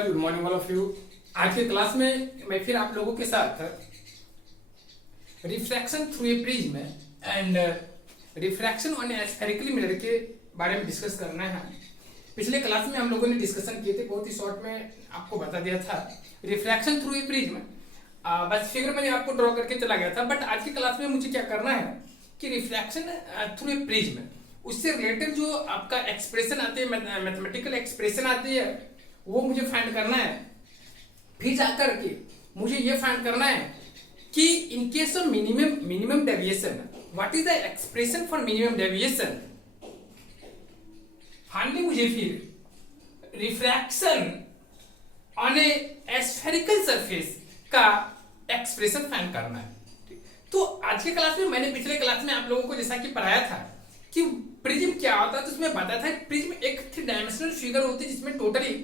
Everyone, good morning all of you. आज के class में मैं फिर आप लोगों के साथ refraction through a prism and refraction on A spherical mirror के बारे में डिस्कस करना है। पिछले क्लास में हम लोगों ने डिस्कशन किए थे, बहुत ही शॉर्ट में आपको बता दिया था रिफ्रैक्शन थ्रू ए प्रिज्म। बस फिगर मैंने आपको ड्रॉ करके चला गया था, बट आज की क्लास में मुझे क्या करना है कि रिफ्रैक्शन थ्रू ए प्रिज्म उससे रिलेटेड जो आपका एक्सप्रेशन आती है, मैथमेटिकल एक्सप्रेशन आती है, वो मुझे फाइंड करना है। फिर जाकर के मुझे ये फाइंड करना है कि इन case of minimum deviation what is the expression for minimum deviation. Finally मुझे फिर refraction on A spherical surface का एक्सप्रेशन फाइंड करना है। तो आज के क्लास में मैंने पिछले क्लास में आप लोगों को जैसा कि पढ़ाया था कि प्रिज्म क्या होता है, तो उसमें बताया था प्रिज्म एक 3 डायमेंशनल फिगर होती है जिसमें टोटली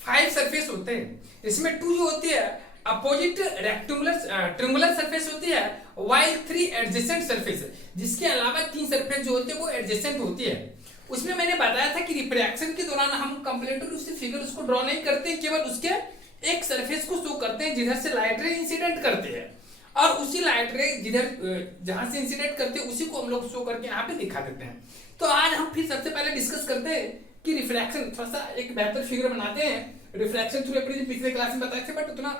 5 सरफेस होते हैं। इसमें 2 जो होती है अपोजिट ट्रायंगुलर सरफेस होती है, while 3 एडजेसेंट सरफेस, जिसके अलावा 3 सरफेस जो होती है वो एडजेसेंट होती है। उसमें मैंने बताया था कि रिफ्रैक्शन के दौरान हम कंप्लीटली उससे फिगर उसको ड्रॉ नहीं करते, केवल उसके एक सरफेस को शो करते हैं जिधर से लाइट रे इंसिडेंट करते हैं, और उसी लाइट रे जिधर जहां से इंसिडेंट करते हैं उसी को हम लोग शो करके यहाँ पे दिखा देते हैं। तो आज हम फिर सबसे पहले डिस्कस करते हैं कि रिफ्रैक्शन, थोड़ा सा एक बेहतर फिगर बनाते हैं। रिफ्रैक्शन थ्रू ए प्रिज्म पिछले क्लास में बताए थे, बट उतना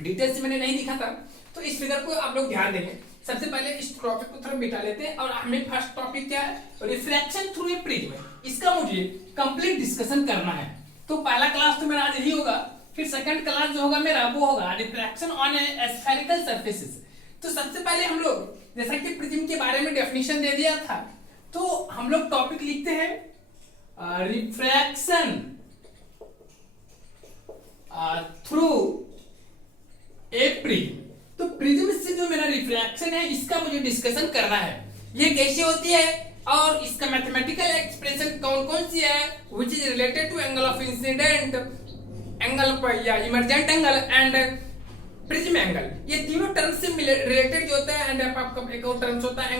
डिटेल से मैंने नहीं दिखा था, तो इस फिगर को आप लोग ध्यान देंगे। सबसे पहले इस टॉपिक को थोड़ा मिटा लेते हैं, और हमें फर्स्ट टॉपिक क्या है, रिफ्रैक्शन थ्रू ए प्रिज्म। इसका मुझे कंप्लीट डिस्कशन करना है। तो पहला क्लास तो मेरा आज यही होगा, फिर सेकंड क्लास जो होगा मेरा वो होगा refraction on A spherical surfaces. तो सबसे पहले हम लोग जैसा कि प्रिज्म के बारे में डेफिनेशन दे दिया था, तो हम लोग टॉपिक लिखते हैं रिफ्रैक्शन थ्रू ए प्रिज्म। तो प्रिज्म से जो मेरा रिफ्रैक्शन है इसका मुझे डिस्कशन करना है, ये कैसे होती है और इसका मैथमेटिकल एक्सप्रेशन कौन कौन सी है, which is related to angle of incident angle पर या emergent angle and prism angle. ये तीनों टर्म से रिलेटेड जो होता है, एंड आपका एक और टर्म्स होता है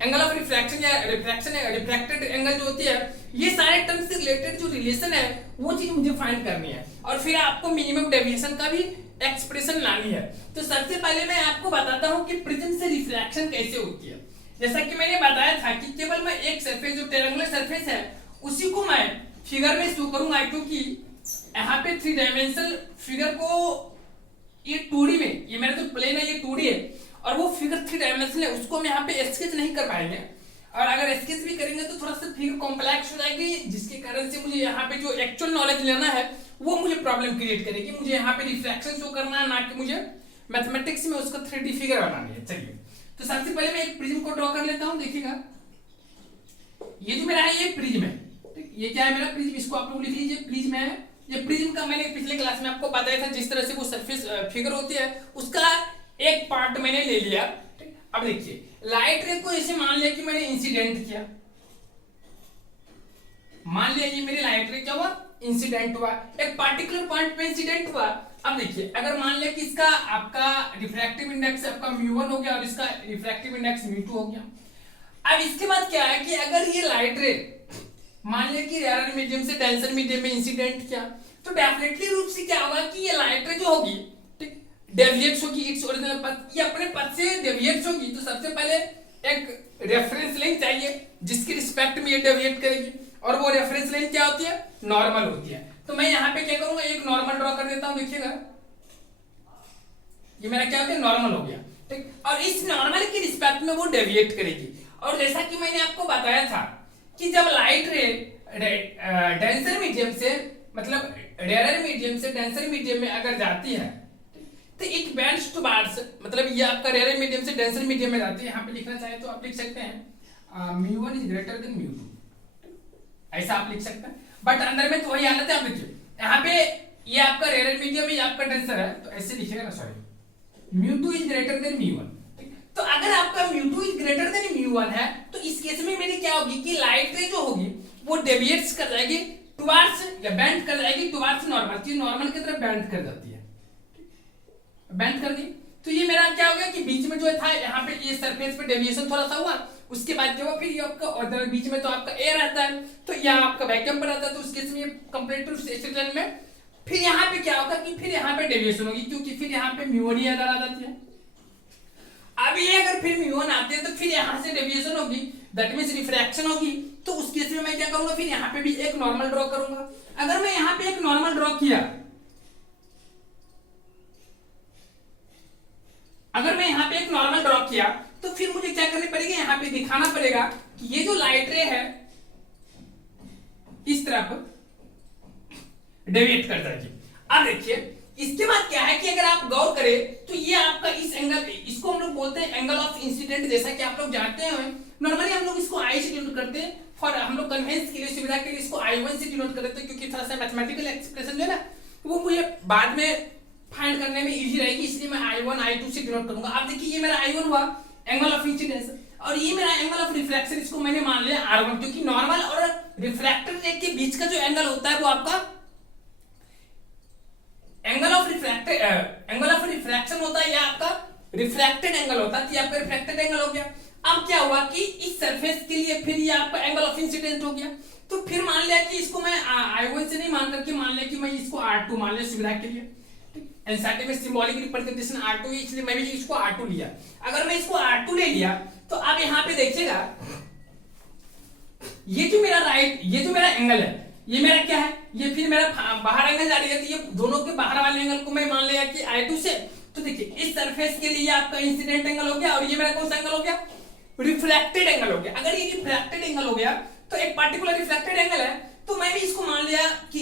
एंगल ऑफ रिफ्रैक्शन या रिफ्रैक्शन या रिफ्रैक्टेड एंगल जो होती है। ये सारे टर्म से रिलेटेड जो रिलेशन है वो चीज मुझे फाइंड करनी है, और फिर आपको मिनिमम डेविएशन का भी एक्सप्रेशन लानी है। तो सबसे पहले मैं आपको बताता हूं कि प्रिज्म से रिफ्रैक्शन कैसे होती है। जैसा कि मैंने बताया था कि केवल मैं एक सरफेस जो ट्रायंगुलर सरफेस है उसी को मैं फिगर में शो करूंगा, क्योंकि यहाँ पे 3 डायमेंशनल फिगर को ये 2D में, ये मेरा जो प्लेन है ये 2D है, और वो फिगर 3 डायमेंशनल है, उसको हम यहाँ पे स्केच नहीं कर पाएंगे, और अगर स्केच भी करेंगे तो थोड़ा सा फिगर कॉम्प्लेक्स हो जाएगी, जिसके कारण से मुझे यहाँ पे जो एक्चुअल नॉलेज लेना है वो मुझे प्रॉब्लम क्रिएट करेगी। मुझे यहाँ पे रिफ्रैक्शन शो करना है, ना कि मुझे मैथमेटिक्स में उसका 3D फिगर बनानी है। चलिए, तो सबसे पहले मैं एक प्रिज्म को ड्रॉ कर लेता हूँ। देखिएगा ये जो मेरा है ये प्रिज्म है, ठीक, ये क्या है मेरा प्रिज्म, इसको आप लोग लिख लीजिए प्रिज्म है। ये प्रिज्म का मैंने पिछले क्लास में आपको बताया था, जिस तरह से वो सरफेस फिगर होती है उसका एक पार्ट मैंने ले लिया। ठीक, अब देखिए लाइट रे को ऐसे मान लिया कि मैंने इंसिडेंट किया, मान लिया ये मेरी लाइट रे क्या हुआ, इंसिडेंट हुआ, एक पार्टिकुलर पॉइंट पे इंसिडेंट हुआ। अब देखिए अगर मान लिया कि इसका आपका रिफ्रैक्टिव इंडेक्स आपका μ1 हो गया और इसका रिफ्रैक्टिव इंडेक्स μ2 हो गया। अब इसके बाद क्या है कि अगर ये लाइट रे मान लिया कि रेयर मीडियम से डेंसर मीडियम में इंसिडेंट किया, तो डेफिनेटली रूप से क्या होगा कि ये लाइट रे जो होगी, ठीक, डेविएट्स होगी इट्स ओरिजिनल पाथ, ये अपने पथ से डेविएट्स होगी। तो सबसे पहले एक रेफरेंस लाइन चाहिए जिसके रिस्पेक्ट में ये डेविएट करेगी, और वो रेफरेंस लाइन क्या होती है, नॉर्मल होती है। तो मैं यहाँ पे क्या करूंगा, एक नॉर्मल ड्रॉ कर देता हूँ। देखिएगा ये मेरा क्या हो गया, नॉर्मल हो गया, ठीक, और इस नॉर्मल के रिस्पेक्ट में वो डेविएट करेगी। और जैसा कि मैंने आपको बताया था कि जब लाइट रे डेंसर मीडियम से, मतलब रेयर मीडियम से डेंसर मीडियम में अगर जाती है, तो इट बेंड्स टुवर्ड्स, मतलब ये आपका रेयर मीडियम से डेंसर मीडियम में जाती है। यहाँ पे लिखना चाहे तो आप लिख सकते हैं μ1 इज ग्रेटर देन μ2, ऐसा आप लिख सकते हैं, बट अंदर में तो वही हालत है। आप देखिए यहाँ पे ये आपका रेयर मीडियम है, ये आपका डेंसर है, तो ऐसे लिखिएगा ना, सॉरी μ2 इज ग्रेटर देन μ1। तो अगर आपका μ2 इज ग्रेटर देन μ1 है, तो इस केस में मेरी क्या होगी कि लाइट रे जो होगी वो डेविएट्स कर जाएगी टुवर्ड्स, या बेंड कर जाएगी टुवर्ड्स नॉर्मल, कि नॉर्मल की तरफ बेंड कर जाती है, बेंड कर दी। तो ये मेरा क्या हो गया कि बीच में जो था यहाँ पे ये सरफेस पे डेविएशन थोड़ा सा हुआ, उसके बाद क्या हुआ, फिर ये आपका और बीच में तो आपका एयर आता है, तो यहाँ आपका वैक्यूम पर आता है, तो उसके लिए कंप्लीट रूप से स्ट्रेट लाइन में फिर यहाँ पे क्या होगा कि फिर यहाँ पे डेविएशन होगी, क्योंकि फिर यहाँ पे म्यू वन इधर आ जाती है। अब ये अगर फिर म्यू वन आते हैं तो फिर यहाँ से डेविएशन होगी, दैट मींस रिफ्रैक्शन होगी। तो उस केस में मैं क्या करूंगा, फिर यहाँ पे भी एक नॉर्मल ड्रॉ करूंगा। अगर मैं यहाँ पे एक नॉर्मल ड्रॉ किया, अगर मैं यहाँ पे एक नॉर्मल ड्रॉ किया तो फिर मुझे क्या करनी पड़ेगी, यहाँ पे दिखाना पड़ेगा कि ये जो लाइट रे है इस तरफ डेविएट कर जाएगी। अब देखिए इसके बाद क्या है कि अगर आप गौर करें तो ये आपका इस एंगल, इसको हम लोग बोलते हैं एंगल ऑफ इंसिडेंट। जैसा कि आप लोग जानते हैं नॉर्मली हम लोग इसको आई से डिनोट करते हैं, फॉर हम लोग कन्वेंस के लिए, सुविधा के लिए इसको I1 से डिनोट करते हैं, क्योंकि थोड़ा सा मैथमेटिकल एक्सप्रेशन जो है ना वो मुझे बाद में फाइंड करने में इजी रहेगी, इसलिए मैं I1 I2 से डिनोट करूंगा। अब देखिए ये मेरा I1 हुआ एंगल ऑफ इंसिडेंस, और ये मेरा एंगल ऑफ रिफ्लेक्शन, इसको मैंने मान लिया R1, क्योंकि नॉर्मल और रिफ्रैक्टेड रे के बीच का जो एंगल होता है वो आपका एंगल ऑफ रिफ्रैक्शन होता है, या आपका रिफ्रैक्टेड एंगल होता है, तो ये आपका रिफ्रैक्टेड एंगल हो गया। अब क्या हुआ कि इस सरफेस के लिए फिर ये आपका एंगल ऑफ इंसिडेंट हो गया। तो फिर मान लिया कि इसको मैं I1 से नहीं मान करके मान लिया कि मैं इसको R2 मान लिया सुविधा के लिए। एनसीईआरटी में सिंबॉलिक रिप्रेजेंटेशन R2 है, इसलिए मैं भी इसको R2 लिया। अगर मैं इसको R2 ले लिया तो अब यहाँ पे देखिएगा ये जो मेरा एंगल है, ये मेरा क्या है, ये फिर मेरा बाहर एंगल जा रही है, तो ये दोनों के बाहर वाले एंगल को मैं मान लिया कि I2 से। तो देखिए इस सरफेस के लिए आपका इंसिडेंट एंगल हो गया, और ये मेरा कौन सा एंगल हो गया, रिफ्लेक्टेड एंगल हो गया। अगर ये रिफ्लेक्टेड एंगल हो गया तो एक पर्टिकुलर रिफ्लेक्टेड एंगल है, तो मैं भी इसको मान लिया कि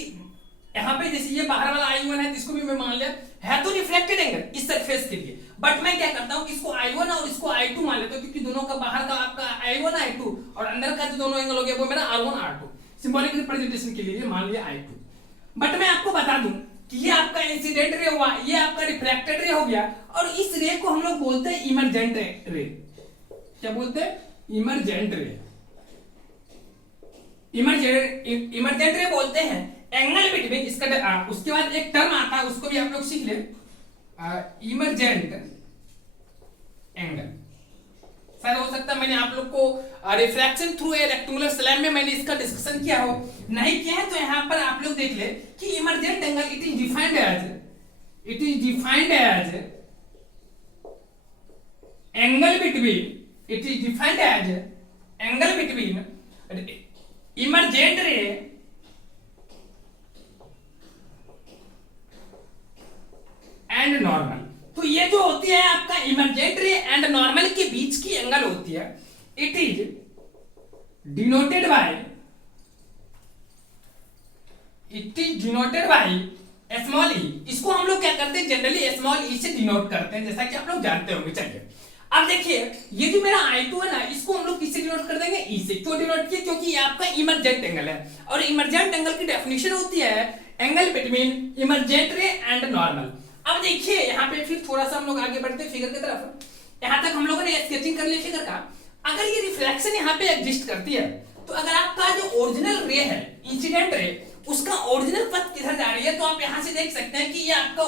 यहाँ पे जैसे ये बाहर वाला I1 है, इसको भी मैं मान लिया है तो रिफ्लेक्टेड एंगल इस सरफेस के लिए। बट मैं क्या करता हूँ कि इसको I1 और इसको I2 मान लेता हूँ, क्योंकि दोनों का बाहर का आपका I1 I2 और अंदर का जो दोनों एंगल हो गया वो मेरा R1 R2, सिंबॉलिक रिप्रेजेंटेशन के लिए मान लिया I2। बट मैं आपको बता दूं कि ये आपका इंसिडेंट रे हुआ, ये आपका रिफ्लेक्टेड रे हो गया, और इस रे को हम लोग बोलते हैं इमर्जेंट रे। क्या बोलते हैं, इमर्जेंट रे। इमर्जेंट रे बोलते हैं एंगल बिटवीन, इसका उसके बाद एक टर्म आता है उसको भी आप लोग सीख ले, इमर्जेंट एंगल। शायद हो सकता है मैंने आप लोग को refraction through a rectangular slab में मैंने इसका डिस्कशन किया हो, नहीं किया है तो यहाँ पर आप लोग देख ले कि emergent angle it is defined as angle between emergent ray and normal. तो ये जो होती है आपका इमर्जेंट रे एंड नॉर्मल के बीच की एंगल होती है, it is denoted by small e. इसको हम लोग क्या करते हैं, जनरली स्मॉल ई से डिनोट करते हैं, जैसा कि आप लोग जानते होंगे। चलिए अब देखिए ये जो मेरा I2 है ना, इसको हम लोग किससे डिनोट कर देंगे, ई से। क्यों डिनोट किया, क्योंकि ये आपका इमर्जेंट एंगल है, और इमर्जेंट एंगल की डेफिनेशन होती है angle between emergent ray and normal. अब देखिए यहाँ पे फिर थोड़ा सा हम लोग आगे बढ़ते हैं फिगर की तरफ। यहाँ तक हम लोगों ने स्केचिंग कर लिया फिगर का। अगर ये रिफ्लेक्शन यहाँ पे एग्जिस्ट करती है, तो अगर आपका जो ओरिजिनल रे है, इंसिडेंट रे, उसका ओरिजिनल पथ किधर जा रही है, तो आप यहाँ से देख सकते हैं कि ये आपका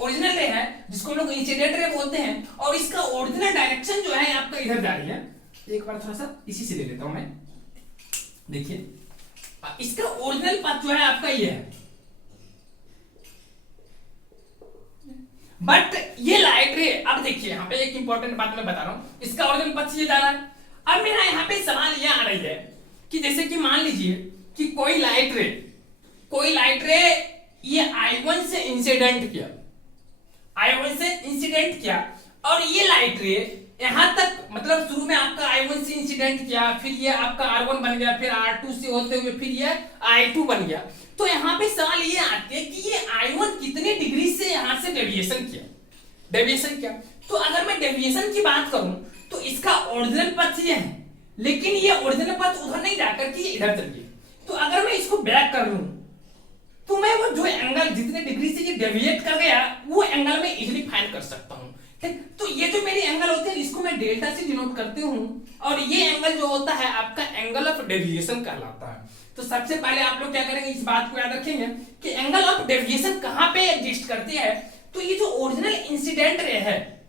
ओरिजिनल रे है, जिसको हम लोग इंसिडेंट रे बोलते हैं, और इसका ओरिजिनल डायरेक्शन जो है आपका इधर जा रही है। एक बार थोड़ा सा इसी से ले लेता हूं मैं। देखिए इसका ओरिजिनल पथ जो है आपका ये है, बट ये लाइट रे, अब देखिए यहाँ पे एक इंपॉर्टेंट बात मैं बता रहा हूं, इसका ओरिजिनल पथ ये जा रहा है। अब मेरा यहाँ पे सवाल ये आ रही है कि जैसे कि मान लीजिए कि कोई लाइट रे ये I1 से इंसिडेंट किया, और ये लाइट रे यहां तक, मतलब शुरू में आपका I1 से इंसिडेंट किया, फिर ये आपका R1 बन गया, फिर R2 से होते हुए फिर ये I2 बन गया। तो यहाँ पे सवाल ये आते हैं कि ये I1 कितने डिग्री से यहां से डेविएशन किया। तो अगर मैं डेविएशन की बात करूं तो इसका ओरिजिनल पथ ये है, लेकिन ये ओरिजिनल पथ उधर नहीं जाकर के इधर चल गई। तो अगर मैं इसको बैक कर लूं तो मैं वो जो एंगल जितने डिग्री से ये डेविएट कर गया वो एंगल में इजीली फाइंड कर सकता हूं। ठीक, तो ये जो मेरी एंगल होती है इसको मैं डेल्टा से डिनोट करती हूं, और ये एंगल जो होता है आपका एंगल ऑफ डेविएशन कहलाता है। तो सबसे पहले आप लोग क्या करेंगे, इस बात को याद रखेंगे कि एंगल ऑफ डेविएशन कहां पे एग्जिस्ट करती है। तो ये जो ओरिजिनल इंसिडेंट रे है,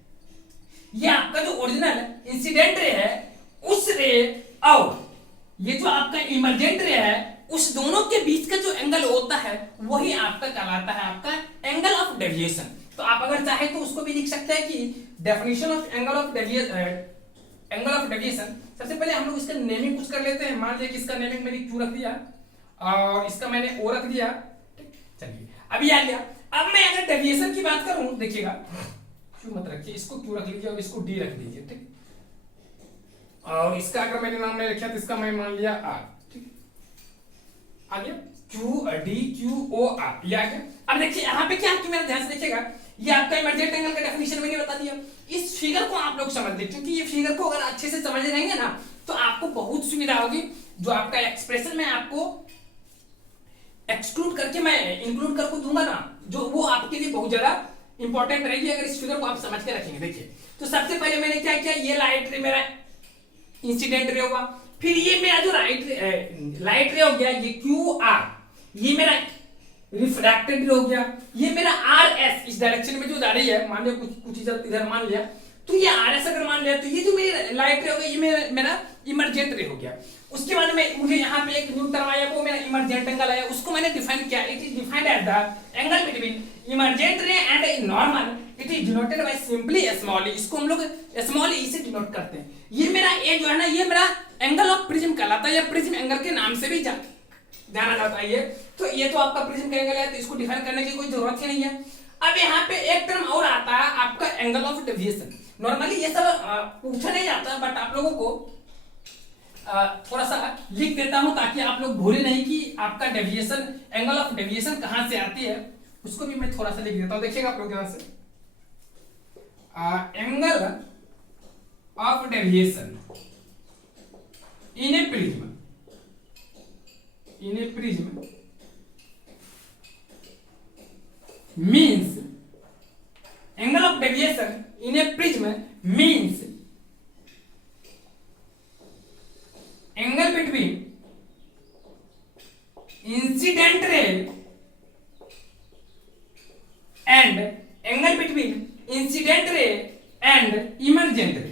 ये आपका जो ओरिजिनल इंसिडेंट रे है, उस रे और ये जो आपका इमर्जेंट रे है, उस दोनों के बीच का जो एंगल होता है वही आपका कहलाता है आपका एंगल ऑफ डेविएशन। तो आप अगर चाहे तो उसको भी लिख सकते हैं कि definition of angle of deviation. सबसे पहले हम लोग इसका नेमिंग कुछ कर लेते हैं। मान लिया कि इसका नेमिंग मैंने क्यू रख दिया और इसका मैंने ओ रख दिया। ठीक, चलिए अभी आ गया। अब मैं अगर डेविएशन की बात करूं, देखिएगा क्यू मत रखिए, इसको क्यू रख लीजिए और इसको डी रख दीजिए। ठीक, और इसका अगर मैंने नाम नहीं रखा तो इसका मैं मान लिया आर। ठीक, आ गया Q D Q O R, ये आ गया। अब देखिए यहाँ पे क्या, मेरा ध्यान से देखिएगा, ये आपका इमर्जेंट एंगल का डेफिनेशन मैंने बता दिया। इस फिगर को आप लोग समझ लें, क्योंकि ये फिगर को अगर अच्छे से समझ रहेंगे ना तो आपको बहुत सुविधा होगी। जो आपका एक्सप्रेशन मैं आपको एक्सक्लूड करके मैं इंक्लूड करके दूंगा ना, जो वो आपके लिए बहुत ज्यादा इंपॉर्टेंट रहेगी अगर इस फिगर को आप समझ के रखेंगे। देखिए तो सबसे पहले मैंने क्या किया, ये लाइट रे मेरा इंसिडेंट रे होगा, फिर ये मेरा जो लाइट रे हो गया ये क्यू आर, ये मेरा रिफ्रैक्टेड रे हो गया, ये मेरा आर एस इस डायरेक्शन में जो जा रही है, मान लिया कुछ इधर मान लिया तो ये आर एस अगर मान लिया तो ये जो मेरी लाइट रे हो गया ये मेरा इमर्जेंट रे हो गया। उसके बाद में मुझे यहाँ पे एक न्यू टर्म आया, वो मेरा इमर्जेंट एंगल आया, उसको मैंने डिफाइन किया। It is defined as the angle between emergent ray and a normal, it is denoted by simply small e. इसको हम लोग स्मॉल ई से डिनोट करते हैं। ये मेरा ए जो है ना, ये मेरा एंगल ऑफ प्रिज्म कहलाता है, या प्रिज्म एंगल के नाम से भी जाना जाता है। ये तो आपका प्रिज्म का एंगल है, तो इसको डिफाइन करने की कोई जरूरत ही नहीं है। अब यहाँ पे एक टर्म और आता है आपका एंगल ऑफ डेविएशन। नॉर्मली ये सब पूछा नहीं जाता, बट आप लोगों को थोड़ा सा लिख देता हूं ताकि आप लोग भूले नहीं कि आपका डेविएशन, एंगल ऑफ डेविएशन कहां से आती है। उसको भी मैं थोड़ा सा लिख देता हूं, देखिएगा आप लोग ध्यान से। Angle of deviation in A prism means, angle of deviation in a prism means angle between incident ray and angle between incident ray and emergent ray।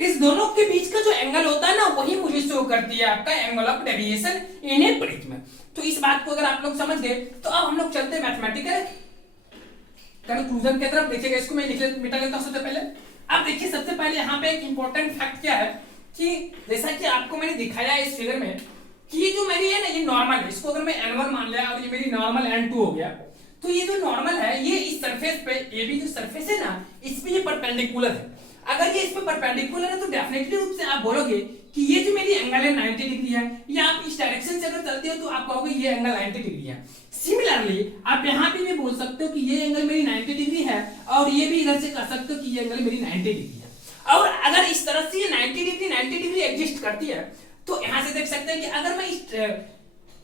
इस दोनों के बीच का जो एंगल होता है ना, वही मुझे शो करती है आपका angle of deviation in A prism. तो इस बात को अगर आप लोग समझ गए तो अब हम लोग चलते हैं मैथमेटिकल कंक्लूजन की तरफ। देखिएगा इसको मैं मिटा लेता हूं सबसे पहले। अब देखिए सबसे पहले यहाँ पे एक इंपॉर्टेंट फैक्ट क्या है कि जैसा कि आपको मैंने दिखाया इस फिगर में कि ये जो मेरी है ना, ये नॉर्मल है। इसको अगर मैं n1 मान लिया और ये मेरी नॉर्मल n2 हो गया, तो ये जो नॉर्मल है ये इस सरफेस पे, ये भी जो सरफेस है ना, इस पे ये परपेंडिकुलर है। अगर ये इस पे परपेंडिकुलर है तो डेफिनेटली रूप से आप बोलोगे कि ये जो मेरी एंगल है 90 डिग्री है, या आप इस डायरेक्शन से अगर चलते हो तो आप कहोगे ये एंगल 90 डिग्री है। सिमिलरली आप यहाँ पे भी बोल सकते हो कि ये एंगल मेरी 90 डिग्री है, और ये भी इधर से कह सकते हो कि ये एंगल मेरी 90 डिग्री है। और अगर इस तरह से ये 90 डिग्री एग्जिस्ट करती है, तो यहाँ से देख सकते हैं कि अगर मैं इस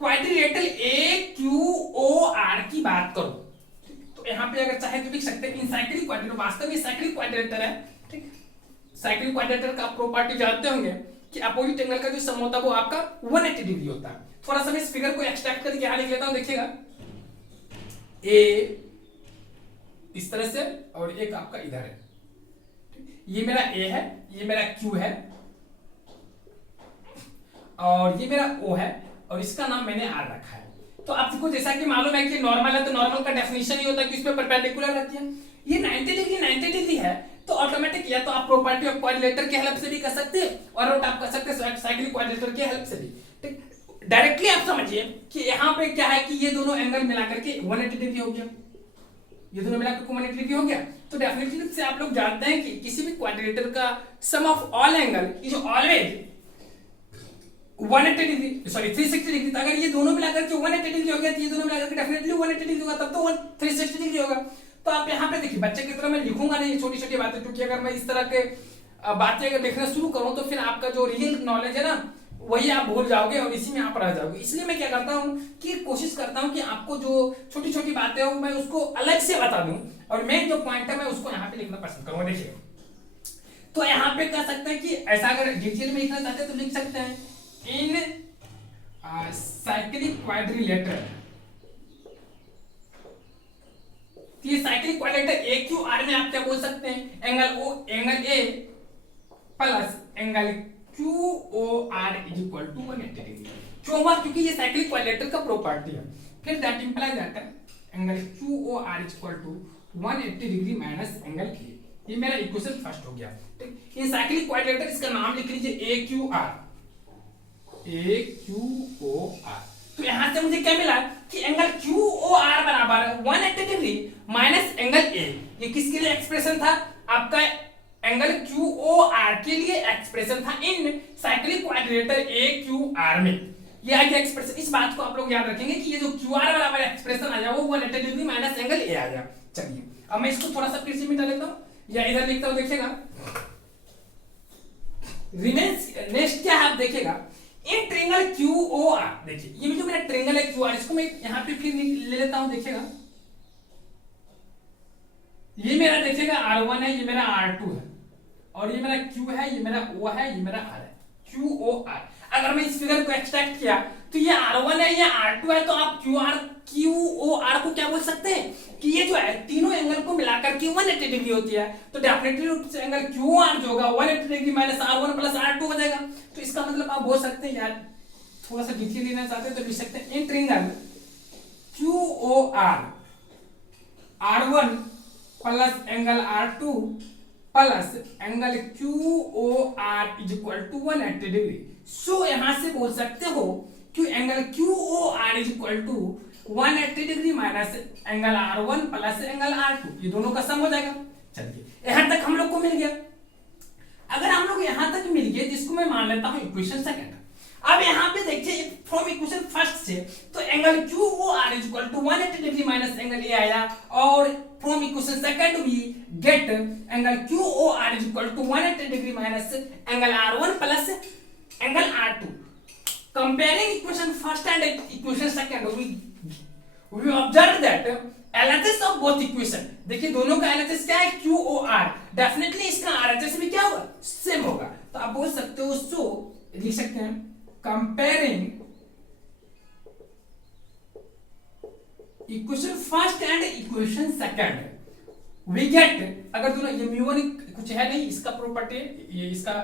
quadrilateral A Q O R की बात करूं, तो यहाँ पे अगर चाहे तो लिख सकते हैं इन साइक्लिक क्वाड्रिलेटर, वास्तव में साइक्लिक क्वाड्रिलेटर है। ठीक, साइक्लिक क्वाड्रिलेटर का प्रॉपर्टी जानते होंगे कि अपोजिट एंगल का जो सम होता है वो आपका 180 डिग्री होता है। थोड़ा सा मैं इस फिगर को एक्सट्रैक्ट करके यहां लिख लेता हूं, देखिएगा ए इस तरह से और एक आपका इधर है। ये मेरा ए है, ये मेरा क्यू है, और ये मेरा ओ है, और इसका नाम मैंने आर रखा है। तो आपको जैसा कि मालूम है कि नॉर्मल है, तो नॉर्मल का डेफिनेशन ही होता है कि इस पे परपेंडिकुलर रहती है। ये 90 डिग्री है, तो ऑटोमेटिक या तो आप प्रॉपर्टी ऑफ क्वाड्रिलेटर की हेल्प से भी कर सकते हैं, और आप कर सकते हैं साइक्लिक क्वाड्रिलेटर की हेल्प से भी। ठीक, डायरेक्टली आप समझिए कि यहाँ पे क्या है कि ये दोनों एंगल मिलाकर के 180 डिग्री हो गया, ये दोनों मिलाकर 180 डिग्री हो गया। तो डेफिनेटली से आप लोग जानते हैं कि किसी भी क्वाड्रिलेटर का sum of all angle is always 180 degree, sorry 360 degree. तो अगर ये दोनों मिलाकर के 180 डिग्री हो गया, तो ये दोनों मिलाकर के डेफिनेटली 180 डिग्री होगा, तब तो 360 डिग्री होगा। तो आप यहाँ पे देखिए, बच्चे की तरह मैं लिखूंगा नहीं छोटी छोटी बातें, क्योंकि अगर मैं इस तरह के बातें अगर देखना शुरू करूं तो फिर आपका जो रियल नॉलेज है ना, वही आप भूल जाओगे और इसी में आप रह जाओगे। इसलिए मैं क्या करता हूँ कि कोशिश करता हूँ कि आपको जो छोटी छोटी बातें हो मैं उसको अलग से बता दूं, और मेन जो पॉइंट है मैं उसको यहाँ पे लिखना पसंद करूंगा। देखिए तो यहाँ पे कह सकते हैं कि ऐसा अगर डिटेल में लिखना चाहते हैं तो लिख सकते हैं इन साइक्लिक क्वाड्रिलेटर। ये cyclic quadrilateral A Q R में आप क्या बोल सकते हैं, angle O angle A plus angle QOR is equal to 180 degree. क्यों हुआ? क्योंकि ये साइक्लिक क्वाड्रिलेटरल का प्रॉपर्टी है। फिर that implies that angle QOR is equal to 180 degree minus angle A। ये मेरा इक्वेशन फर्स्ट हो गया। ठीक, ये साइक्लिक क्वाड्रिलेटर, इसका नाम लिख लीजिए AQR। AQOR। तो यहां से मुझे क्या मिला कि एंगल QOR बराबर 180 डिग्री माइनस एंगल A। ये किसके लिए एक्सप्रेशन था? आपका एंगल QOR के लिए एक्सप्रेशन था इन साइक्लिक क्वाड्रिलेटर AQR में। ये आ गया एक्सप्रेशन। इस बात को आप लोग याद रखेंगे कि ये जो QR बराबर एक्सप्रेशन आ जाए वो 180 डिग्री माइनस एंगल A आ जाए। चलिए अब मैं इसको थोड़ा सा फिर से मिटा लेता हूं या इधर लिखता हूं, देखिएगा रिमेंस। नेक्स्ट क्या है आप देखिएगा, इन ट्रायंगल QOR, देखिए ये जो मेरा ट्रायंगल है QR, इसको मैं यहां पे फिर ले लेता हूं। देखिएगा ये मेरा देखिएगा R1 है, ये मेरा R2 है, और ये मेरा Q है, ये मेरा O है, ये मेरा R है। QOR अगर मैं इस फिगर को एक्सट्रैक्ट किया तो ये R1 है, ये R2 है, तो आप QOR को क्या बोल सकते हैं कि ये जो है तीनों एंगल को मिलाकर के 180 डिग्री होती है। तो डेफिनेटली रूप से एंगल QOR जो होगा 180 degree minus R1 plus R2 हो जाएगा। तो इसका मतलब आप बोल सकते हैं, यार थोड़ा सा डिटेल लेना चाहते हैं तो लिख सकते हैं in triangle QOR R1 plus angle R2 plus angle QOR is equal to 180 degree. So यहां से बोल सकते हो कि angle QOR is equal to 180 degree minus angle R1 plus angle R2, ये दोनों का सम हो जाएगा। चलिए यहां तक हम लोग को मिल गया। अगर हम लोग यहां तक मिल गए, जिसको मैं मान लेता हूं इक्वेशन सेकंड। अब यहां पे देखिए फ्रॉम इक्वेशन फर्स्ट से तो angle QOR is equal to 180 degree minus angle A आया, और from equation second we get angle QOR is equal to 180 degree minus angle R1 plus angle R2। Comparing equation first and equation second, we observed that LHS of both equation, देखिए दोनों का LHS क्या है? QOR। Definitely इसका RHS भी क्या होगा? Same होगा। तो आप बोल सकते हो, सो लिख सकते हैं comparing equation first and equation second we get, अगर दोनों ये म्यू1 कुछ है नहीं, इसका प्रॉपर्टी ये इसका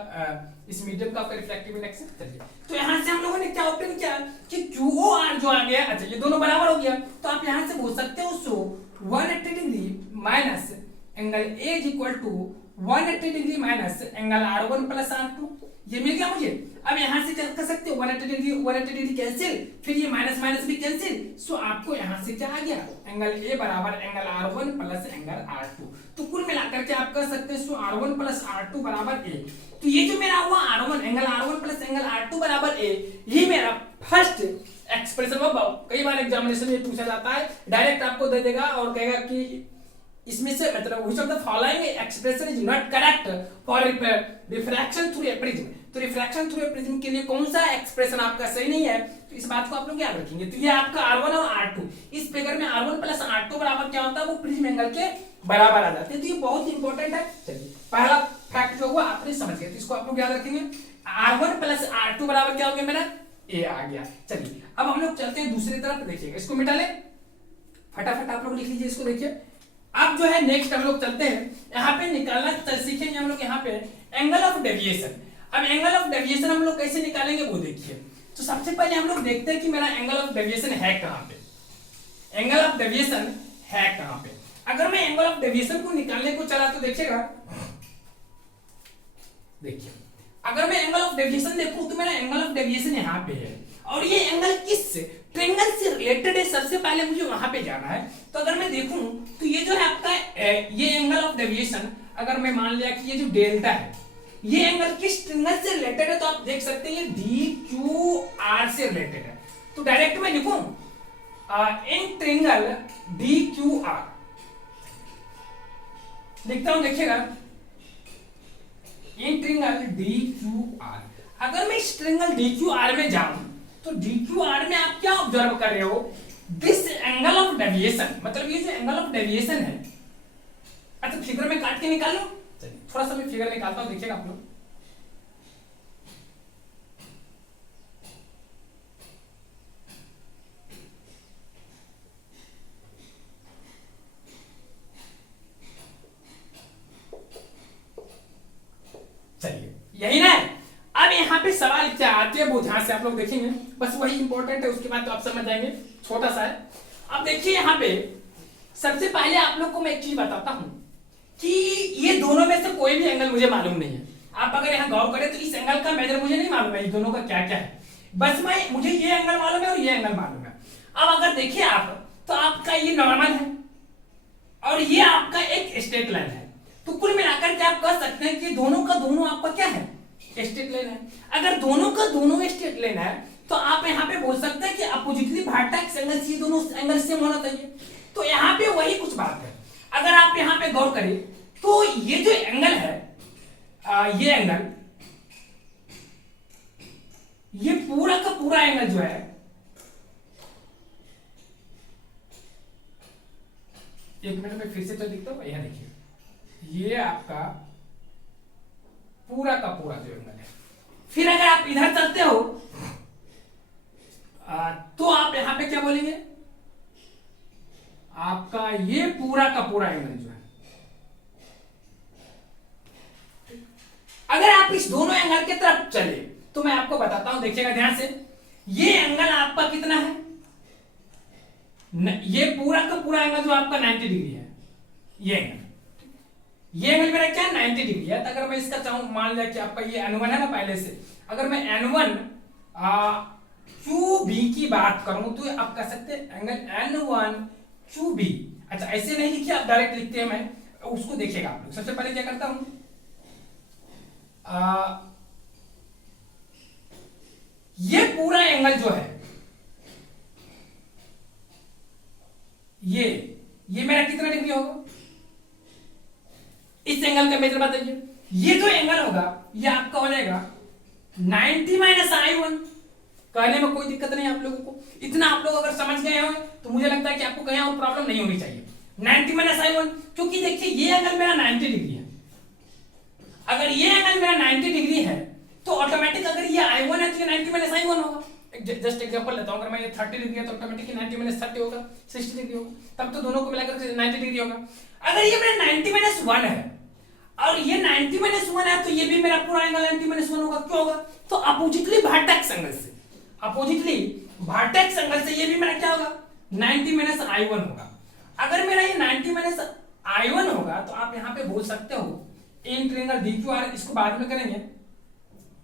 इस मीडियम का रिफ्लेक्टिव इंडेक्स है। चलिए तो यहां से हम लोगों ने क्या ऑब्टेन किया कि QOR जो आ गया, अच्छा ये दोनों बराबर हो गया, तो आप यहां से बोल सकते हो so 180 degree minus angle A is equal to 180 degree minus angle R1 plus R2, ये मिल गया मुझे। अब यहां से क्या कर सकते हो, 180 डिग्री कैंसिल, फिर ये माइनस माइनस भी कैंसिल, सो आपको यहां से क्या आ गया, एंगल A बराबर angle R1 plus angle R2। तो कुल मिलाकर के आप कर सकते हैं सो R1 प्लस R2 बराबर A। तो ये जो मेरा हुआ R1 angle R1 plus angle R2 बराबर A, ये मेरा फर्स्ट एक्सप्रेशन होगा। कई बार एग्जामिनेशन में पूछा जाता है, डायरेक्ट आपको दे देगा और कहेगा कि इसमें से मतलब which of the following expression is not correct for refraction through a prism. तो रिफ्रैक्शन थ्रू ए प्रिज्म के लिए कौन सा एक्सप्रेशन आपका सही नहीं है, तो इस बात को आप लोग याद रखेंगे। तो ये आपका R1 और R2, इस फिगर में R1 प्लस R2 बराबर क्या होता है, वो प्रिज्म एंगल के बराबर आ जाते हैं। तो ये बहुत इंपॉर्टेंट है। चलिए पहला फैक्ट जो हुआ आपने समझ गए, तो इसको आप लोग याद रखेंगे। R1 प्लस R2 बराबर क्या हो गया, मेरा A आ गया। चलिए अब हम लोग चलते हैं दूसरी तरफ, देखिएगा इसको मिटा ले फटाफट, आप लोग लिख लीजिए इसको। देखिए अब जो है नेक्स्ट हम लोग चलते हैं, यहाँ पे निकालना सीखेंगे हम लोग यहाँ पे एंगल ऑफ डेविएशन। अब एंगल ऑफ डेविएशन हम लोग कैसे निकालेंगे वो देखिए। तो सबसे पहले हम लोग देखते हैं कि मेरा एंगल ऑफ डेविएशन है कहाँ पे, एंगल ऑफ डेविएशन है कहाँ पे। अगर मैं एंगल ऑफ डेविएशन को निकालने को चला तो देखिएगा, देखिए अगर मैं एंगल ऑफ डेविएशन देखूं तो मेरा एंगल ऑफ डेविएशन यहाँ पे है, और ये एंगल किस ट्रायंगल से रिलेटेड है, सबसे पहले मुझे वहां पे जाना है। तो अगर मैं देखूं तो ये जो है आपका ये एंगल ऑफ डेविएशन, अगर मैं मान लिया कि ये जो डेल्टा है ये एंगल किस ट्रायंगल से रिलेटेड है, तो आप देख सकते हैं ये DQR से रिलेटेड है। तो डायरेक्ट मैं लिखूं इन ट्रायंगल DQR लिखता हूं, देखिएगा इन ट्रायंगल DQR। अगर मैं इस ट्रायंगल DQR में जाऊं तो DQR में आप क्या ऑब्जर्व कर रहे हो, दिस एंगल ऑफ डेविएशन, मतलब ये जो एंगल ऑफ डेविएशन है, अच्छा फिगर में काट के निकाल लो। चलिए थोड़ा सा मैं फिगर निकालता हूं, देखिएगा आप लोग। चलिए यही ना है। अब वो ध्यान से आप लोग देखेंगे, बस वही इंपॉर्टेंट है, उसके बाद तो आप समझ जाएंगे, छोटा सा है। अब देखिए यहाँ पे सबसे पहले आप लोग को मैं एक चीज बताता हूं कि ये दोनों में से कोई भी एंगल मुझे मालूम नहीं है। आप अगर यहाँ गौर करें तो इस एंगल का मेजर मुझे नहीं मालूम है, इन दोनों का क्या क्या है, बस मुझे ये एंगल मालूम है और ये एंगल मालूम है। अब अगर देखिए आप तो आपका ये नॉर्मल है और ये आपका एक स्ट्रेट लाइन है, तो कुल मिलाकर के आप कह सकते हैं कि दोनों का दोनों आपका क्या है, स्ट्रेट लाइन है। अगर दोनों का दोनों स्ट्रेट लाइन है तो आप यहाँ पे बोल सकते हैं कि अपोजिटली वर्टेक्स एंगल से दोनों एंगल सेम होना चाहिए। तो यहाँ पे वही कुछ बात है। अगर आप यहाँ पे गौर करें तो ये जो एंगल है, ये एंगल, ये पूरा का पूरा एंगल जो है, एक मिनट में फिर से तो लिखता हूं, यहां देखिए, ये आपका पूरा का पूरा जो एंगल है। फिर अगर आप इधर चलते हो तो आप यहां पे क्या बोलेंगे, आपका ये पूरा का पूरा एंगल जो है, अगर आप इस दोनों एंगल की तरफ चले तो मैं आपको बताता हूं, देखिएगा ध्यान से, ये एंगल आपका कितना है, ये पूरा का पूरा एंगल जो आपका 90 डिग्री है, ये एंगल मेरा क्या 90 डिग्री है। तो अगर मैं इसका चाहूं, मान लिया कि आपका ये N1 है ना पहले से, अगर मैं N1 QB की बात करूं तो आप कह सकते हैं एंगल N1 QB। अच्छा ऐसे नहीं लिखिए आप, डायरेक्ट लिखते हैं, मैं उसको देखिएगा आप लोग। सबसे पहले क्या करता हूं, ये पूरा एंगल जो है, ये मेरा कितना डिग्री होगा, इस एंगल का मेजर बताइए। ये जो एंगल होगा ये आपका हो जाएगा 90 माइनस I1। कहने में कोई दिक्कत नहीं आप लोगों को, इतना आप लोग अगर समझ गए हो तो मुझे लगता है कि आपको कहीं और प्रॉब्लम नहीं होनी चाहिए। 90 माइनस I1, क्योंकि देखिए ये एंगल मेरा 90 डिग्री है, अगर ये एंगल मेरा 90 डिग्री है तो ऑटोमेटिक अगर ये I1 है तो ये 90 माइनस I1 होगा। जस्ट एग्जांपल लेता हूं, अगर मैं ये 30 डिग्री है तो ऑटोमेटिकली 90 माइनस 30 होगा, 60 डिग्री होगा, तब तो दोनों को मिलाकर 90 डिग्री होगा। अगर ये मेरा 90 माइनस 1 है और ये 90 माइनस 1 है तो ये भी मेरा पूरा एंगल 90 माइनस 1 होगा। क्यों होगा, तो अपोजिटली वर्टेक्स एंगल से, अपोजिटली वर्टेक्स एंगल से ये भी मेरा क्या होगा 90 माइनस I1 होगा। अगर मेरा ये 90 माइनस I1 होगा तो आप यहां पे बोल सकते हो इन ट्रायंगल DQR, इसको बाद में करेंगे,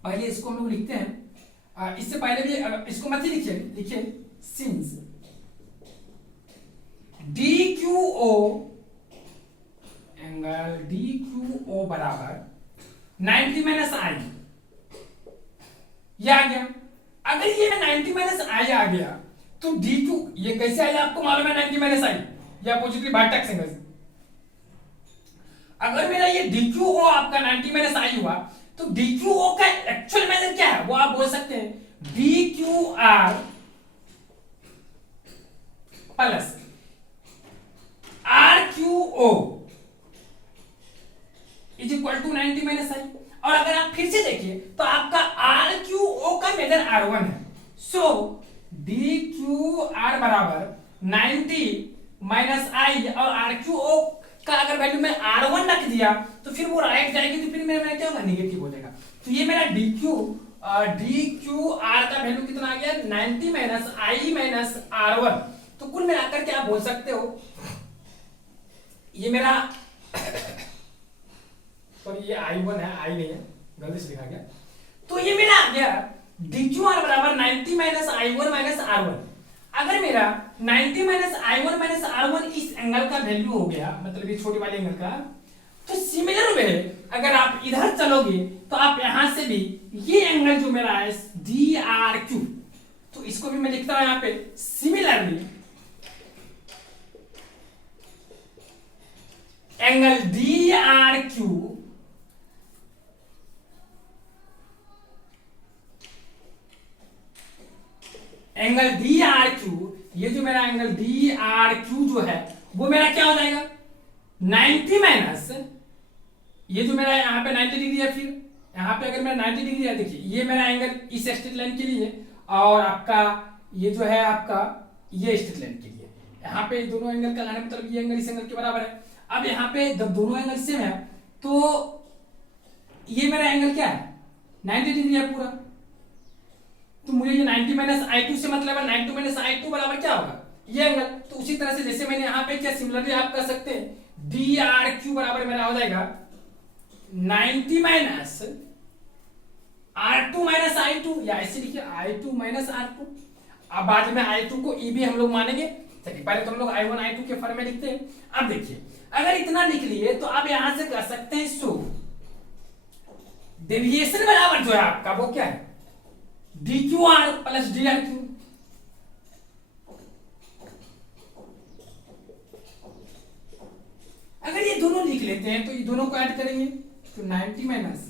पहले इसको हम लोग लिखते हैं, इससे पहले भी इसको मत ही लिखिए, लिखिए सिंस DQO, एंगल DQO बराबर 90 माइनस I, ये आ गया। अगर ये 90 माइनस I आ गया तो DQ ये कैसे आया आपको मालूम है, 90 माइनस I, ये अपोजिटली वर्टेक्स एंगल से। अगर मेरा ये DQO आपका 90 माइनस I हुआ तो DQO का एक्चुअल मेजर क्या है वो आप बोल सकते हैं DQR plus RQO is equal to 90 minus I। और अगर आप फिर से देखिए तो आपका RQO का मेजर R1 है, सो DQR बराबर 90 माइनस I, और RQO का अगर वैल्यू में R1 रख दिया तो फिर वो राइट जाएगी, तो फिर मेरा क्या होगा, नेगेटिव हो जाएगा। तो ये मेरा DQR का वैल्यू कितना आ गया 90 माइनस I माइनस R1। तो कुल मिलाकर के आप बोल सकते हो ये मेरा सॉरी ये I1 है, I नहीं है, गलती से लिखा गया। तो ये मेरा आ गया DQR बराबर 90 माइनस I1 माइनस R1। अगर मेरा 90 माइनस I1 माइनस R1 इस एंगल का वैल्यू हो गया, मतलब ये छोटी वाले एंगल का, तो सिमिलर वे अगर आप इधर चलोगे तो आप यहां से भी ये एंगल जो मेरा है DRQ, तो इसको भी मैं लिखता हूं यहां पे similarly angle DRQ angle DRQ, ये जो मेरा एंगल DRQ जो है वो मेरा क्या हो जाएगा 90 माइनस, ये जो मेरा यहाँ पे 90 डिग्री है, फिर यहाँ पे अगर मेरा 90 डिग्री है, देखिए ये मेरा एंगल इस स्ट्रेट लाइन के लिए और आपका ये जो है आपका ये स्ट्रेट लाइन के लिए, यहाँ पे दोनों एंगल का लाने मतलब ये एंगल इस एंगल के बराबर है। अब यहाँ पे जब दोनों एंगल सेम है तो ये मेरा एंगल क्या है 90 डिग्री है पूरा, तो मुझे ये 90 माइनस i2 से मतलब है 90 माइनस i2 बराबर क्या होगा, ये एंगल। तो उसी तरह से जैसे मैंने यहाँ पे क्या सिमिलरली आप कर सकते हैं DRQ बराबर मेरा हो जाएगा 90 माइनस R2 माइनस I2, या ऐसे लिखिए I2 माइनस R2। अब बाद में I2 को E भी हम लोग मानेंगे। चलिए पहले तो हम लोग I1 I2 के फॉर्म में लिखते हैं। अब देखिए अगर इतना लिख लिए तो आप यहां से कर सकते हैं सो डेविएशन बराबर जो है आपका वो क्या है DQR प्लस DRQ। अगर ये दोनों लिख लेते हैं तो ये दोनों को ऐड करेंगे तो 90 minus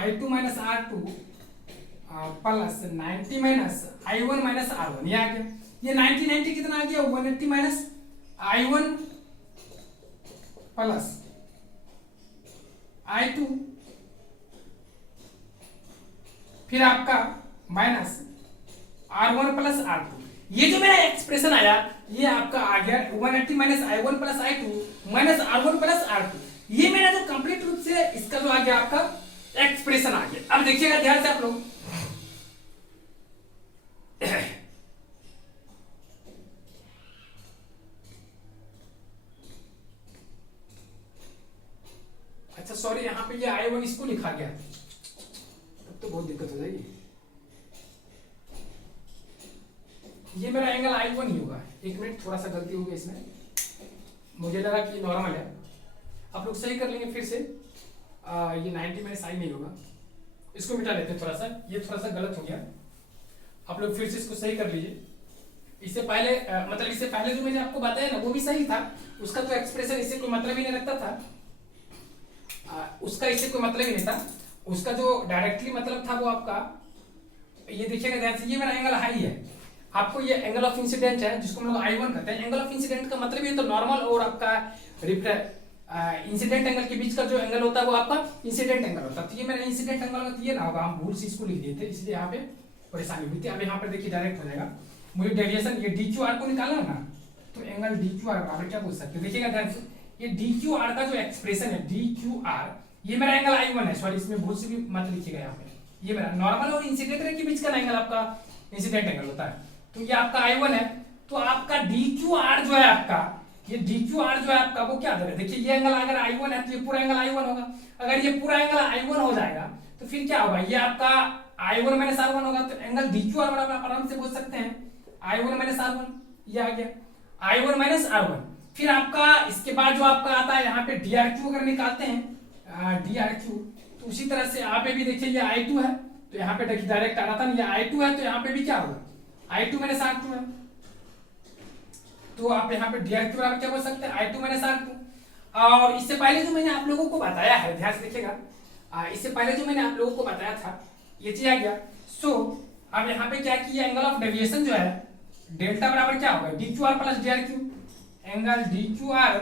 I2 minus R2 plus 90 minus I1 minus R1, ये आ गया। ये 90 कितना आ गया 180 माइनस I1 प्लस I2, फिर आपका माइनस R1 प्लस R2। ये जो मेरा एक्सप्रेशन आया ये आपका आ गया 180 minus I1 plus I2 minus R1 plus R2। ये मेरा जो कंप्लीट रूप से इसका जो आ गया आपका एक्सप्रेशन आ गया। अब देखिएगा ध्यान से आप लोग, अच्छा सॉरी यहाँ पे ये I1 इसको लिखा गया, तब तो बहुत दिक्कत हो जाएगी। ये मेरा एंगल I1 ही होगा। एक मिनट, थोड़ा सा गलती हो गई इसमें, मुझे लगा कि नॉर्मल है। आप लोग सही कर लेंगे फिर से। ये 90 माइनस I नहीं होगा, इसको मिटा लेते हैं थोड़ा सा, ये थोड़ा सा गलत हो गया। आप लोग फिर से इसको सही कर लीजिए। इससे पहले मतलब इससे पहले जो मैंने आपको बताया ना वो भी सही था, उसका तो एक्सप्रेशन इससे कोई मतलब ही नहीं रखता था। उसका इससे कोई मतलब ही नहीं था। उसका जो डायरेक्टली मतलब था वो आपका ये देखिएगा ध्यान से, ये मेरा एंगल हाई है। आपको ये एंगल ऑफ इंसिडेंट है जिसको हम लोग I1 कहते हैं। एंगल ऑफ इंसिडेंट का मतलब ये तो नॉर्मल और आपका इंसिडेंट एंगल के बीच का जो एंगल होता है वो आपका इंसिडेंट एंगल होता है। तो ये मेरा इंसिडेंट एंगल होता है, ये ना होगा, हम भूल से इसको लिख दिए थे इसलिए यहाँ पे परेशानी हुई थी। अब यहाँ पर देखिए डायरेक्ट हो जाएगा। मुझे डेविएशन ये DQR को निकालना है ना, तो एंगल DQR बराबर क्या बोल सकते हैं, देखिएगा ध्यान से। ये DQR का जो एक्सप्रेशन है DQR, ये मेरा एंगल I1 है। सॉरी इसमें भूल से भी मत लिखिएगा यहाँ पे। ये मेरा नॉर्मल और इंसिडेंट के बीच का एंगल आपका इंसिडेंट एंगल होता है। तो ये आपका I1 है। तो आपका DQR जो है आपका, ये DQR जो है आपका वो क्या है, देखिए ये एंगल अगर I1 है तो ये पूरा एंगल I1 होगा। अगर ये पूरा एंगल I1 हो जाएगा तो फिर क्या होगा, ये आपका I1 माइनस R1 होगा। तो एंगल DQR बराबर आप आराम से बोल सकते हैं I1 माइनस R1, ये आ गया I1 माइनस R1। फिर आपका इसके बाद जो आपका आता है यहाँ पे DRQ अगर निकालते हैं DRQ, तो उसी तरह से यहाँ पे भी देखिए ये I2 है, तो यहाँ पे देखिए डायरेक्ट आ रहा था, ये I2 है तो यहाँ पे भी क्या होगा I2 माइनस R2 है। तो आप यहाँ पे DRQ बराबर क्या बोल सकते हैं I2 माइनस R2। और इससे पहले जो मैंने आप लोगों को बताया है, ध्यान से देखिएगा, इससे पहले जो मैंने आप लोगों को बताया था ये चीज आ गया। सो अब यहाँ पे क्या किया, एंगल ऑफ डेविएशन जो है डेल्टा बराबर क्या होगा DQR plus DRQ। Angle DQR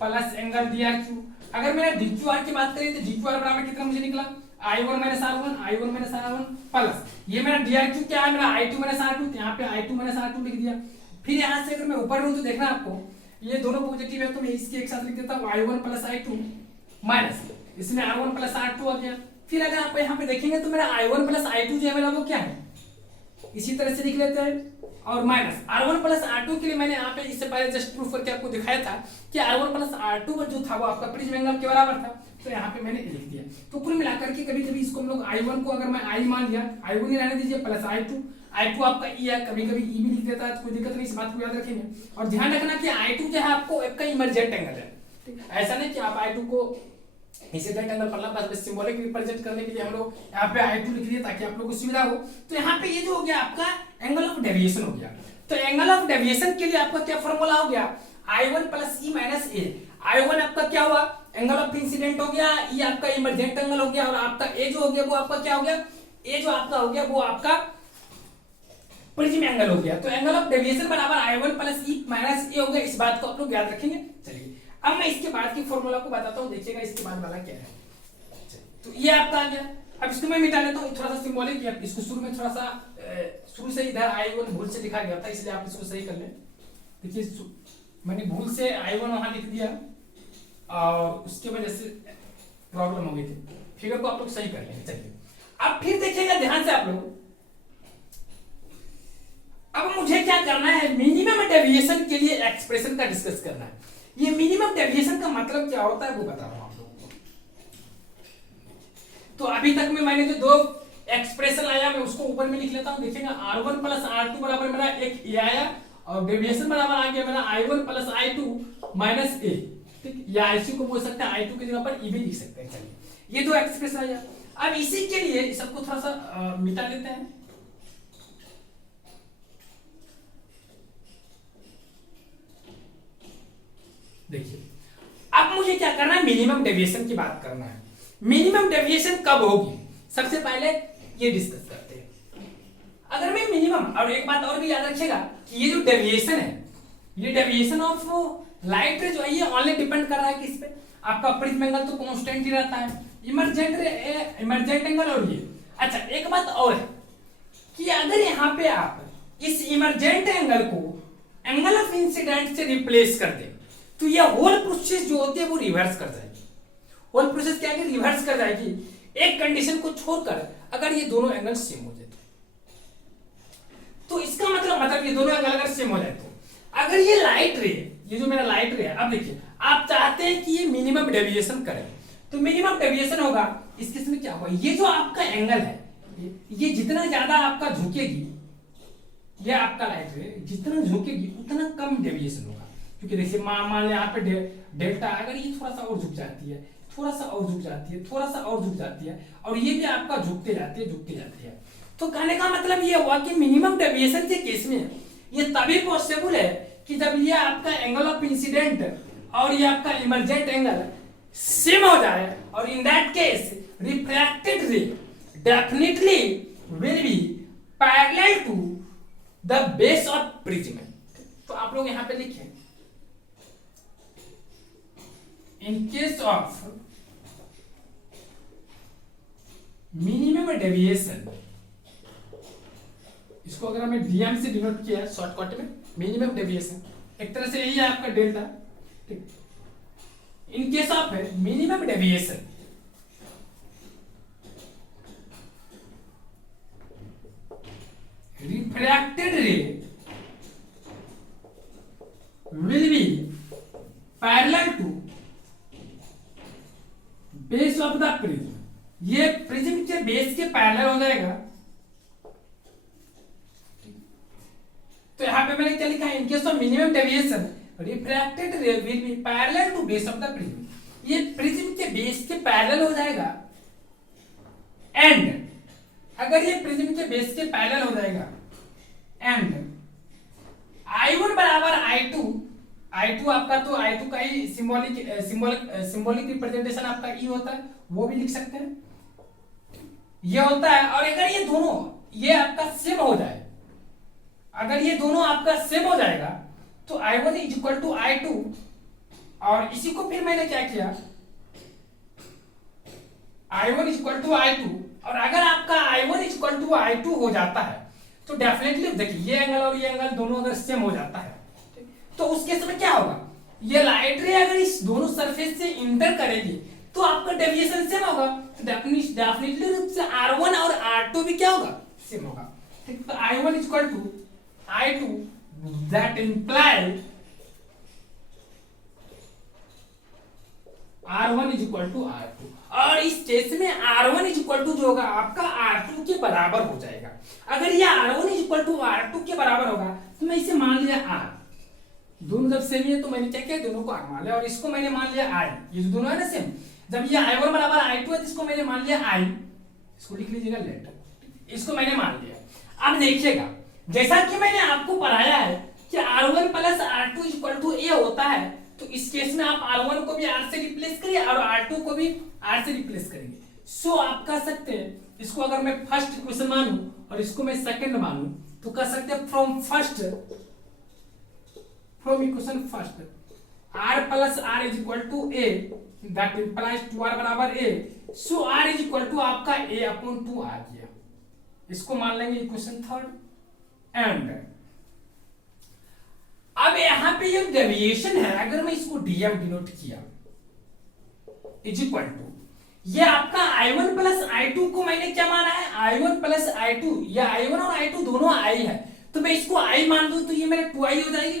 plus angle DRQ। अगर मैंने DQR की बात करें तो DQR बराबर कितना मुझे निकला I1 माइनस R1 प्लस ये मेरा DRQ क्या है मेरा I2 माइनस R2, तो यहाँ पे I2 माइनस R2 लिख दिया। फिर यहाँ से अगर मैं ऊपर हूँ तो देखना आपको ये दोनों पॉजिटिव है तो मैं इसके एक साथ लिख देता हूँ I1 प्लस I2 माइनस इसमें R1 प्लस R2 आ गया। फिर अगर आप यहाँ पे देखेंगे तो मेरा I1 प्लस I2 जो है मेरा वो क्या है, इसी तरह से लिख लेते हैं। और माइनस R1 प्लस R2 के लिए मैंने यहाँ पे इससे पहले जस्ट प्रूफ करके आपको दिखाया था कि R1 प्लस R2 जो था वो आपका प्रिज्म एंगल के बराबर था, तो यहाँ पे मैंने लिख दिया। तो कुल मिलाकर के कभी कभी इसको हम लोग I1 को अगर मैं I मान लिया, I1 ही रहने दीजिए, प्लस I2 आपका E है, कभी कभी E भी लिख देता है, कोई दिक्कत नहीं, इस बात को याद रखेंगे। और ध्यान रखना कि I2 जो है आपको आपका इमरजेंट एंगल है, ऐसा नहीं कि आप I2 को इंसिडेंट एंगल पढ़ना, बस सिंबॉलिक रिप्रेजेंट करने के लिए हम लोग यहाँ पे I2 लिख दिए ताकि आप लोगों को सुविधा हो। तो यहाँ पे ये जो हो गया आपका एंगल ऑफ डेविएशन हो गया। तो एंगल ऑफ डेविएशन के लिए आपका क्या फॉर्मूला हो गया I1 प्लस E माइनस ए। I1 आपका क्या हुआ एंगल ऑफ इंसिडेंट हो गया, E आपका इमरजेंट एंगल हो गया, और आपका A जो हो गया वो आपका क्या हो गया, A जो आपका हो गया वो आपका प्रिज्म एंगल हो गया। तो एंगल ऑफ डेविएशन बराबर I1 प्लस E माइनस ए हो गया। इस बात को आप लोग याद रखेंगे। चलिए अब मैं इसके बाद की फॉर्मूला को बताता हूँ, देखिएगा इसके बाद वाला क्या है। तो ये आपका आ गया। अब इसको मैं मिटा लेता हूँ, थोड़ा सा सिंबॉलिक है, इसको शुरू में थोड़ा सा शुरू से इधर I1 भूल से लिखा गया था, इसलिए आप इसको सही कर लें। देखिए मैंने भूल से I1 वहां लिख दिया और उसके वजह से प्रॉब्लम हो गई थी। फिगर को आप लोग सही कर लेंगे। चलिए अब फिर देखिएगा ध्यान से आप लोग, करना है, मिनिमम डेविएशन के लिए एक्सप्रेशन का डिस्कस करना है। ये मिनिमम डेविएशन का मतलब क्या होता है वो बता रहा हूं आप लोगों को। तो अभी तक में मैंने जो दो एक्सप्रेशन आया मैं उसको ऊपर में लिख लेता हूं, देखिएगा R1 प्लस R2 बराबर मेरा एक ए आया और डेविएशन बराबर आ गया मेरा I1 प्लस I2 माइनस ए, ठीक, या IC को बोल सकते हैं, I2 की जगह पर ई भी लिख सकते हैं। चलिए ये दो एक्सप्रेशन आया। अब इसी के लिए सबको थोड़ा सा मिटा लेते हैं। देखिए अब मुझे क्या करना है, मिनिमम डेविएशन की बात करना है। मिनिमम डेविएशन कब होगी सबसे पहले ये डिस्कस करते हैं। अगर मैं मिनिमम, और एक बात और भी याद रखिएगा कि ये जो डेविएशन है, ये डेविएशन ऑफ लाइट रे जो है ये ओनली डिपेंड कर रहा है किस पे, आपका प्रिज्म एंगल तो कांस्टेंट ही रहता है, इमर्जेंट एंगल और ये। अच्छा एक बात और है कि अगर यहाँ पे आप इस इमर्जेंट एंगल को एंगल ऑफ इंसिडेंट से रिप्लेस कर दें तो ये होल प्रोसेस जो होती है वो रिवर्स कर जाएगी। होल प्रोसेस क्या है, रिवर्स कर जाएगी। एक कंडीशन को छोड़कर अगर ये दोनों एंगल सेम हो जाए तो इसका मतलब ये दोनों एंगल अगर सेम हो जाए तो अगर ये लाइट रे, ये जो मेरा लाइट रे है, अब देखिए आप चाहते हैं कि ये मिनिमम डेविएशन करे तो मिनिमम डेविएशन होगा इस केस में क्या होगा, ये जो आपका एंगल है ये जितना ज्यादा आपका झुकेगी, ये आपका लाइट रे जितना झुकेगी उतना कम डेविएशन होगा। क्योंकि देखिए मान यहाँ पे डेल्टा अगर ये थोड़ा सा और झुक जाती है, थोड़ा सा और झुक जाती है, थोड़ा सा और झुक जाती है और ये भी आपका झुकते जाती है, तो कहने का मतलब ये हुआ कि मिनिमम डेविएशन के केस में ये तभी पॉसिबल है कि जब ये आपका एंगल ऑफ इंसिडेंट और ये आपका इमर्जेंट एंगल सेम हो जाए, और in that case refracted ray definitely will be parallel to the base of prism. तो आप लोग यहां पे लिखें, in case of minimum deviation, इसको अगर हमें डीएम से डिनोट किया है शॉर्टकट में, मिनिमम डेविएशन एक तरह से यही है आपका डेल्टा, ठीक। In case of minimum deviation refracted ray will be parallel to base of the prism, ये प्रिज्म के बेस के पैरेलल हो जाएगा। तो यहां पे मैंने क्या लिखा है, in case of minimum deviation refracted ray will be parallel to base of the prism, ये प्रिज्म के बेस के पैरेलल हो जाएगा। एंड अगर ये प्रिज्म के बेस के पैरेलल हो जाएगा एंड I1 बराबर I2 आपका, तो I2 का ही सिंबॉलिक रिप्रेजेंटेशन आपका E होता है, वो भी लिख सकते हैं, ये होता है। और अगर ये दोनों ये आपका सेम हो जाए, अगर ये दोनों आपका सेम हो जाएगा तो I1 is equal to I2, और इसी को फिर मैंने क्या किया, I1 is equal to I2, और अगर आपका I1 is equal to I2 हो जाता है तो डेफिनेटली देखिए ये एंगल और ये एंगल दोनों अगर सेम हो जाता है तो उस केस में क्या होगा, ये लाइट रे अगर इस दोनों सरफेस से इंटर करेगी तो आपका डेविएशन सेम होगा, डेफिनेटली रूप से R1 और R2 भी क्या होगा, सेम होगा, ठीक। तो I1 is equal to I2 that imply R1 is equal to R2, और इस केस में R1 इज इक्वल टू जो होगा आपका R2 के बराबर हो जाएगा। अगर ये R1 is equal to R2 के बराबर होगा तो मैं इसे मान लिया R, दोनों जब सेम है तो मैंने क्या किया, दोनों को R मान लिया, और इसको मैंने मान लिया I, ये जो दोनों है ना सेम, जब ये I1 बराबर I2 है तो इसको मैंने मान लिया I, इसको लिख लीजिएगा लेट, इसको मैंने मान लिया। अब देखिएगा जैसा कि मैंने आपको पढ़ाया है कि R1 plus R2 equal to A होता है, तो इस केस में आप R1 को भी R से रिप्लेस करिए और R2 को भी R से रिप्लेस करेंगे। सो आप कह सकते हैं, इसको अगर मैं फर्स्ट इक्वेशन मानूं और इसको मैं सेकंड मानूं तो कह सकते हैं from equation first R plus R is equal to A, that implies 2R बराबर A, so R is equal to आपका A अपॉन 2 आ गया। इसको मान लेंगे इक्वेशन थर्ड। एंड अब यहां पे ये डेविएशन है, अगर मैं इसको डीएम डिनोट किया इज इक्वल टू, ये आपका I1 प्लस I2 को मैंने क्या माना है, I1 प्लस I2, या I1 और I2 दोनों I है, तो मैं इसको आई मान दूं तो ये मेरा 2i हो जाएगी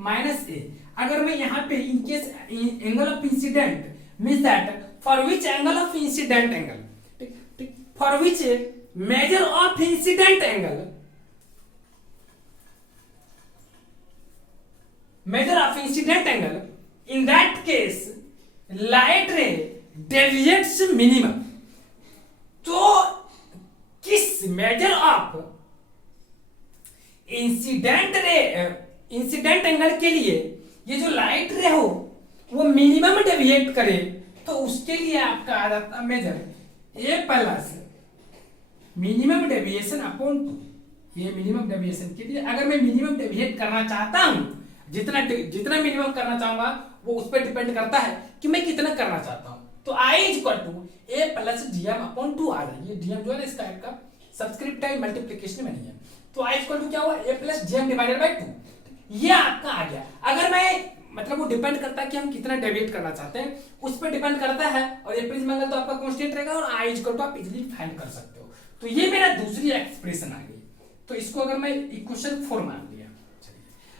माइनस ए। अगर मैं यहाँ पे in case angle of incident means that for which angle of incident angle, ठीक ठीक, for which measure of incident angle, measure of incident angle, in that case light ray deviates minimum। तो किस measure of incident ray incident angle के लिए ये जो light रे हो वो मिनिमम डेविएट करे, तो उसके लिए आपका आ जाता मेजर ए प्लस मिनिमम डेविएशन अपॉन 2। ये मिनिमम डेविएशन के लिए अगर मैं मिनिमम डेविएट करना चाहता हूं, जितना मिनिमम करना चाहूंगा वो उस पर डिपेंड करता है कि मैं कितना करना चाहता हूं। तो I equal to A plus DM upon 2 आ जाए। ये डीएम जो है ना इसका आपका सब्सक्रिप्ट है, मल्टीप्लिकेशन में नहीं है। तो I इक्वल टू क्या हुआ, ए प्लस डीएम डिवाइडेड बाय 2। ये आपका आ गया। अगर मैं मतलब वो डिपेंड करता है कि हम कितना डेविएट करना चाहते हैं, उस पर डिपेंड करता है। और ये प्रिज्म एंगल तो आपका कांस्टेंट रहेगा और I इक्वल टू आप इजीली फाइंड कर सकते हो। तो ये मेरा दूसरी एक्सप्रेशन आ गई। तो इसको अगर मैं इक्वेशन 4 मान लिया।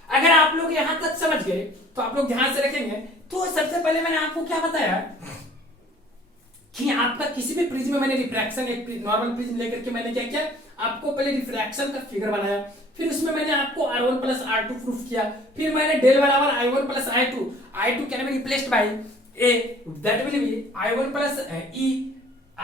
अगर आप लोग यहां तक समझ गए तो आप लोग ध्यान से रखेंगे। तो सबसे पहले मैंने आपको क्या बताया कि आपका किसी भी प्रिज्म में मैंने रिफ्रैक्शन, एक नॉर्मल प्रिज्म लेकर के मैंने क्या किया, आपको पहले रिफ्रैक्शन का फिगर बनाया, फिर उसमें मैंने आपको R1 प्लस R2 प्रूफ किया, फिर मैंने डेल बराबर I1 plus I2 can be replaced by A, that will be I1 plus E,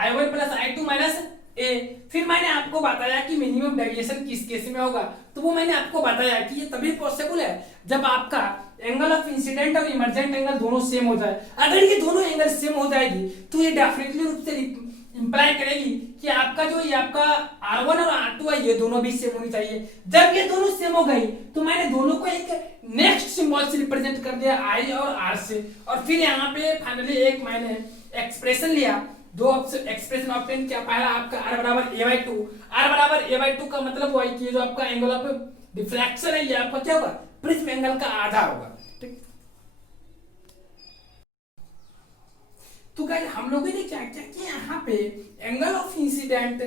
I1 plus I2 minus A. फिर मैंने आपको बताया कि मिनिमम डेविएशन किस केस में होगा, तो वो मैंने आपको बताया कि ये तभी पॉसिबल है जब आपका एंगल ऑफ इंसिडेंट और इमर्जेंट एंगल दोनों सेम हो जाए। अगर ये दोनों एंगल सेम हो जाएगी तो ये डेफिनेटली रूप से इंप्लाई करेगी कि आपका जो ये आपका R1 और R2 है ये दोनों भी सेम होनी चाहिए। जब ये दोनों सेम हो गई तो मैंने दोनों को एक नेक्स्ट सिंबल से रिप्रेजेंट कर दिया I और R से, और फिर यहाँ पे फाइनली एक मैंने एक्सप्रेशन लिया, दो एक्सप्रेशन ऑब्टेन किया। पहला आपका r बराबर a/2 का मतलब हुआ कि जो आपका एंगल ऑफ डिफ्रैक्शन है ये आपका क्या होगा, प्रिज्म एंगल का आधा होगा। ठीक, तो गाइस हम लोगों ने क्या किया कि यहाँ पे angle of incident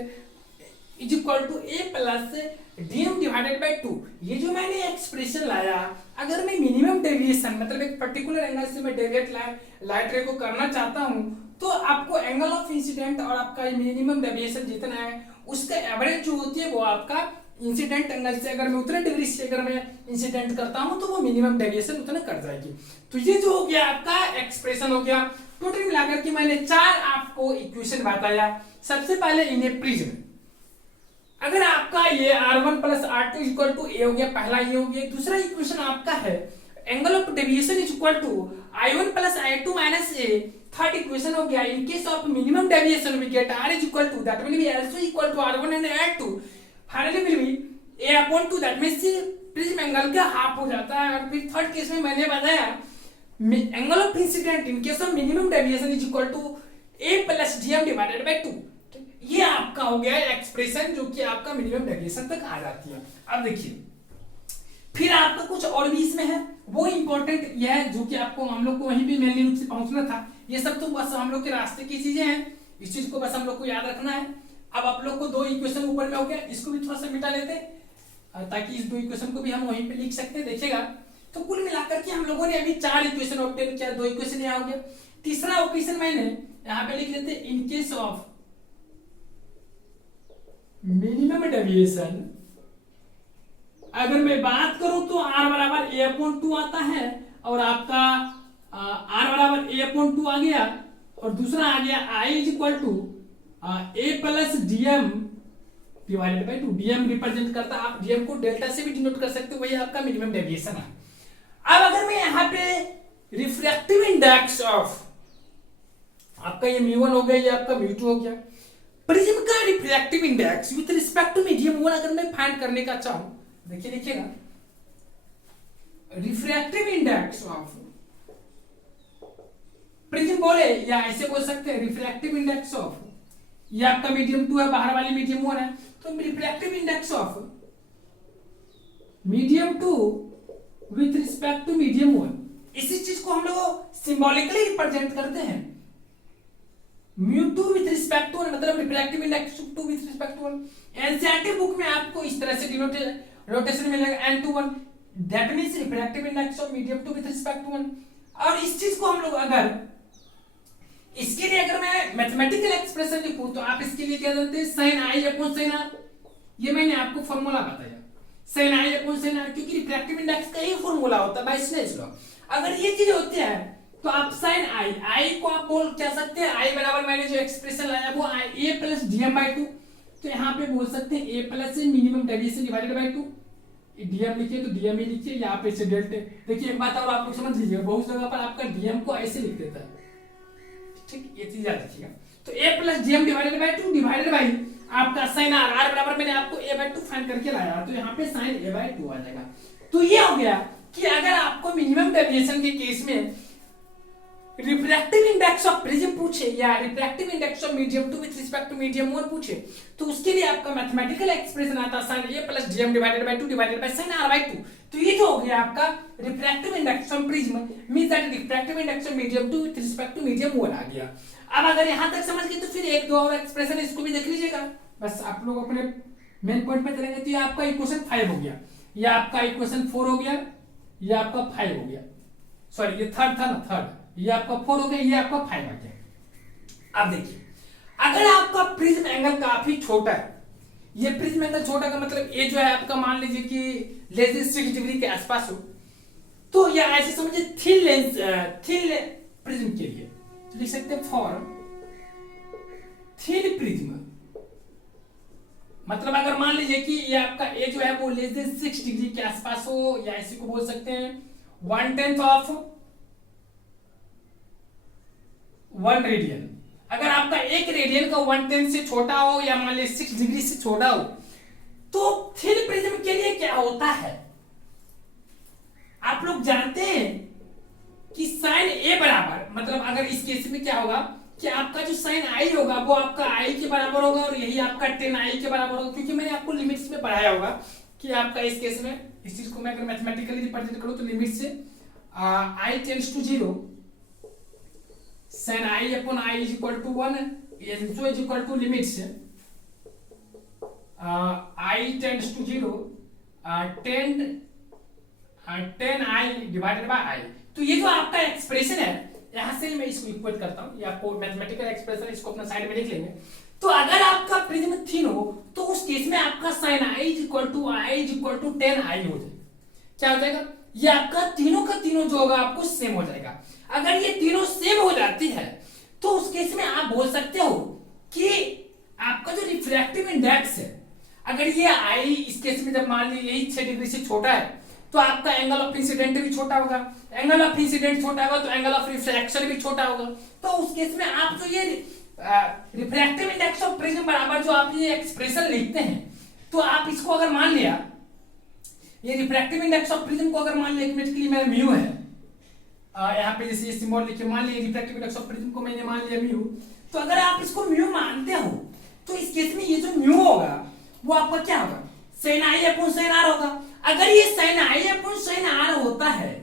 is equal to A plus DM divided by 2। ये जो मैंने एक्सप्रेशन लाया, अगर मैं मिनिमम डेविएशन मतलब एक पर्टिकुलर एंगल से मैं डेविएट लाइट रे को करना चाहता हूं, तो आपको एंगल ऑफ इंसिडेंट और आपका मिनिमम डेविएशन जितना है उसका एवरेज जो होती है वो आपका इंसिडेंट एंगल से, अगर मैं उतने डिग्री से अगर मैं इंसिडेंट करता हूं तो वो मिनिमम डेविएशन उतना कर जाएगी। तो ये जो हो गया आपका एक्सप्रेशन हो गया। टोटल मिलाकर के मैंने 4 आपको इक्वेशन बताया। सबसे पहले इन ए प्रिज्म, अगर आपका ये R1 plus R2 equal to ए हो गया, पहला ये हो गया। दूसरा इक्वेशन आपका है angle of deviation is equal to I1 plus I2 minus A. Third equation हो गया in case of minimum deviation we get R is equal to that will be also equal to R1 and R2, finally will be A upon 2 that means prism angle का half हो जाता है। और फिर third case में मैंने बताया angle of incident in case of minimum deviation is equal to A plus DM divided by 2। ये आपका हो गया एक्सप्रेशन जो कि आपका मिनिमम डेविएशन तक आ जाती है। अब देखिए फिर आपका कुछ और भी इसमें है, वो इंपॉर्टेंट यह है जो कि आपको हम लोग को वहीं भी मेनली रूप से पहुंचना था। ये सब तो बस हम लोग के रास्ते की चीजें हैं, इस चीज को बस हम लोग को याद रखना है। अब आप लोग को 2 इक्वेशन ऊपर में हो गया, इसको भी थोड़ा सा मिटा लेते हैं ताकि इस 2 इक्वेशन को भी हम वहीं पे लिख सकते हैं। देखिएगा तो कुल मिलाकर के हम लोगों ने अभी 4 इक्वेशन ऑब्टेन किया, 2 इक्वेशन यहाँ हो गया। तीसरा इक्वेशन मैंने यहाँ पे लिख लेते इन केस ऑफ मिनिमम डेविएशन, अगर मैं बात करूं तो R बराबर A/2 आता है और आपका R बराबर A/2 आ गया, और दूसरा आ गया I is equal to A plus DM divided by 2। DM represent करता है, आप डीएम को डेल्टा से भी डिनोट कर सकते हो, वही आपका मिनिमम डेविएशन है। अब अगर मैं यहाँ पे रिफ्रैक्टिव इंडेक्स ऑफ आपका ये μ1 हो गया, ये आपका μ2 हो गया, प्रिज्म का refractive index with respect to medium 1 अगर मैं फाइंड करने का चाहूं, देखिएगा रिफ्रैक्टिव इंडेक्स ऑफ प्रिज्म बोले या ऐसे बोल सकते हैं रिफ्रैक्टिव इंडेक्स ऑफ, ये आपका मीडियम 2 है, बाहर वाली मीडियम 1 है, तो refractive index of medium 2 with respect to medium 1, इसी चीज को हम लोग सिंबॉलिकली रिप्रेजेंट करते हैं। μ2 विथ रिस्पेक्ट टू 1 मतलब refractive index 2 with respect to 1। NCERT book में आपको इस तरह से रोटेशन मिलेगा n/1, that means refractive index of medium two with respect to 1। और इस चीज को हम लोग अगर इसके लिए अगर मैं मैथमेटिकल एक्सप्रेशन लिखूं तो आप इसके लिए क्या जानते हैं, sin i upon sin r। ये मैंने आपको फॉर्मूला बताया, sin i upon sin r, क्योंकि रिफ्रैक्टिव इंडेक्स का ही फॉर्मूला होता है बाय स्नेल्स लॉ। अगर ये चीज होती है तो आप sin i को आप बोल क्या सकते हैं, i बराबर मैंने जो एक्सप्रेशन लाया वो a प्लस dm/2, तो यहाँ पे बोल सकते हैं a plus minimum deviation divided by 2। dm लिखिए तो dm ही लिखिए, यहाँ पे से डेल्टा। देखिए एक बात और आप लोग समझ लीजिए, बहुत जगह पर आपका dm को ऐसे लिख देता है, ठीक, ये चीज याद रखिएगा। तो a plus dm divided by 2 divided bye आपका sin r, r बराबर मैंने आपको a/2 फाइंड करके लाया, तो यहाँ पे sin a/2 आ जाएगा। तो ये हो गया कि अगर आपको मिनिमम डेविएशन के केस में रिफ्रैक्टिव इंडेक्स ऑफ प्रिज्म पूछे या refractive index of medium two with respect to medium 1 पूछे, तो उसके लिए आपका मैथमेटिकल एक्सप्रेशन आता sin a plus dm divided by 2 divided by sin r/2। तो ये जो हो गया आपका refractive index of prism means that refractive index of medium two with respect to medium 1 आ गया। अब अगर यहां तक समझ गए तो फिर एक दो और एक्सप्रेशन है, इसको भी देख लीजिएगा। बस आप लोग अपने मेन पॉइंट पे चलेंगे। तो ये आपका इक्वेशन 5 हो गया, ये आपका इक्वेशन 4 हो गया, ये आपका 5 हो गया, सॉरी ये थर्ड था ना, थर्ड, ये आपका 4 हो गया, ये आपका 5 आ गया। अब देखिए अगर आपका प्रिज्म एंगल काफी छोटा है, ये प्रिज्म एंगल छोटा का मतलब ये जो है आपका मान लीजिए कि लेस देन 6 डिग्री के आसपास हो, तो या ऐसे समझिए थिन लेंस थिन प्रिज्म के लिए तो लिख सकते हैं फॉर थिन प्रिज्म, मतलब अगर मान लीजिए कि ये आपका ए जो है वो लेस देन 6 डिग्री के आसपास हो, या इसी को बोल सकते हैं 1/10 ऑफ 1 रेडियन। अगर आपका 1 रेडियन का 1/10 से छोटा हो या मान लीजिए 6 डिग्री से छोटा हो, तो थिन प्रिज्म के लिए क्या होता है, आप लोग जानते हैं कि sin a बराबर, मतलब अगर इस केस में क्या होगा कि आपका जो sin i होगा वो आपका i के बराबर होगा, और यही आपका tan i के बराबर होगा, क्योंकि मैंने आपको लिमिट्स में पढ़ाया होगा कि आपका इस केस में इस चीज को मैं अगर मैथमेटिकली रिप्रेजेंट करूं तो लिमिट से i tends to 0 sin i upon i is equal to 1 so is equal to limits I tends to 0 10 i divided by i। तो ये जो आपका एक्सप्रेशन है, यहां से मैं इसको इक्वेट करता हूं, ये आपको मैथमेटिकल एक्सप्रेशन, इसको अपना साइड में लिख लेंगे। तो अगर आपका प्रिज्म थिन हो तो उस केस में आपका sin i is equal to 10 i हो जाएगा। क्या हो जाएगा, ये आपका तीनों का तीनों जो होगा आपको सेम हो जाएगा। अगर ये तीनों सेम हो जाती है तो उस केस में आप बोल सकते हो कि आपका जो रिफ्रैक्टिव इंडेक्स है, अगर ये i इस केस में जब मान लीजिए यही 6 डिग्री से छोटा है तो आपका एंगल ऑफ इंसिडेंट भी छोटा होगा, एंगल ऑफ इंसिडेंट छोटा होगा तो एंगल ऑफ रिफ्रैक्शन भी छोटा होगा। तो उस केस में आप जो ये रिफ्रैक्टिव इंडेक्स ऑफ प्रिज्म बराबर जो आप ये एक्सप्रेशन लिखते हैं, तो आप इसको अगर मान लिया, ये रिफ्रैक्टिव इंडेक्स ऑफ प्रिज्म को अगर मान लिया मिनट के लिए मेरा म्यू है, यहाँ पे जैसे ये सिंबल लिखे, मान लिया रिफ्रैक्टिव इंडेक्स ऑफ प्रिज्म को मैंने मान लिया म्यू, तो अगर आप इसको म्यू मानते हो तो इस केस में ये जो म्यू होगा वो आपका क्या होगा, sin i upon sin r होगा। अगर ये sin i upon sin r होता है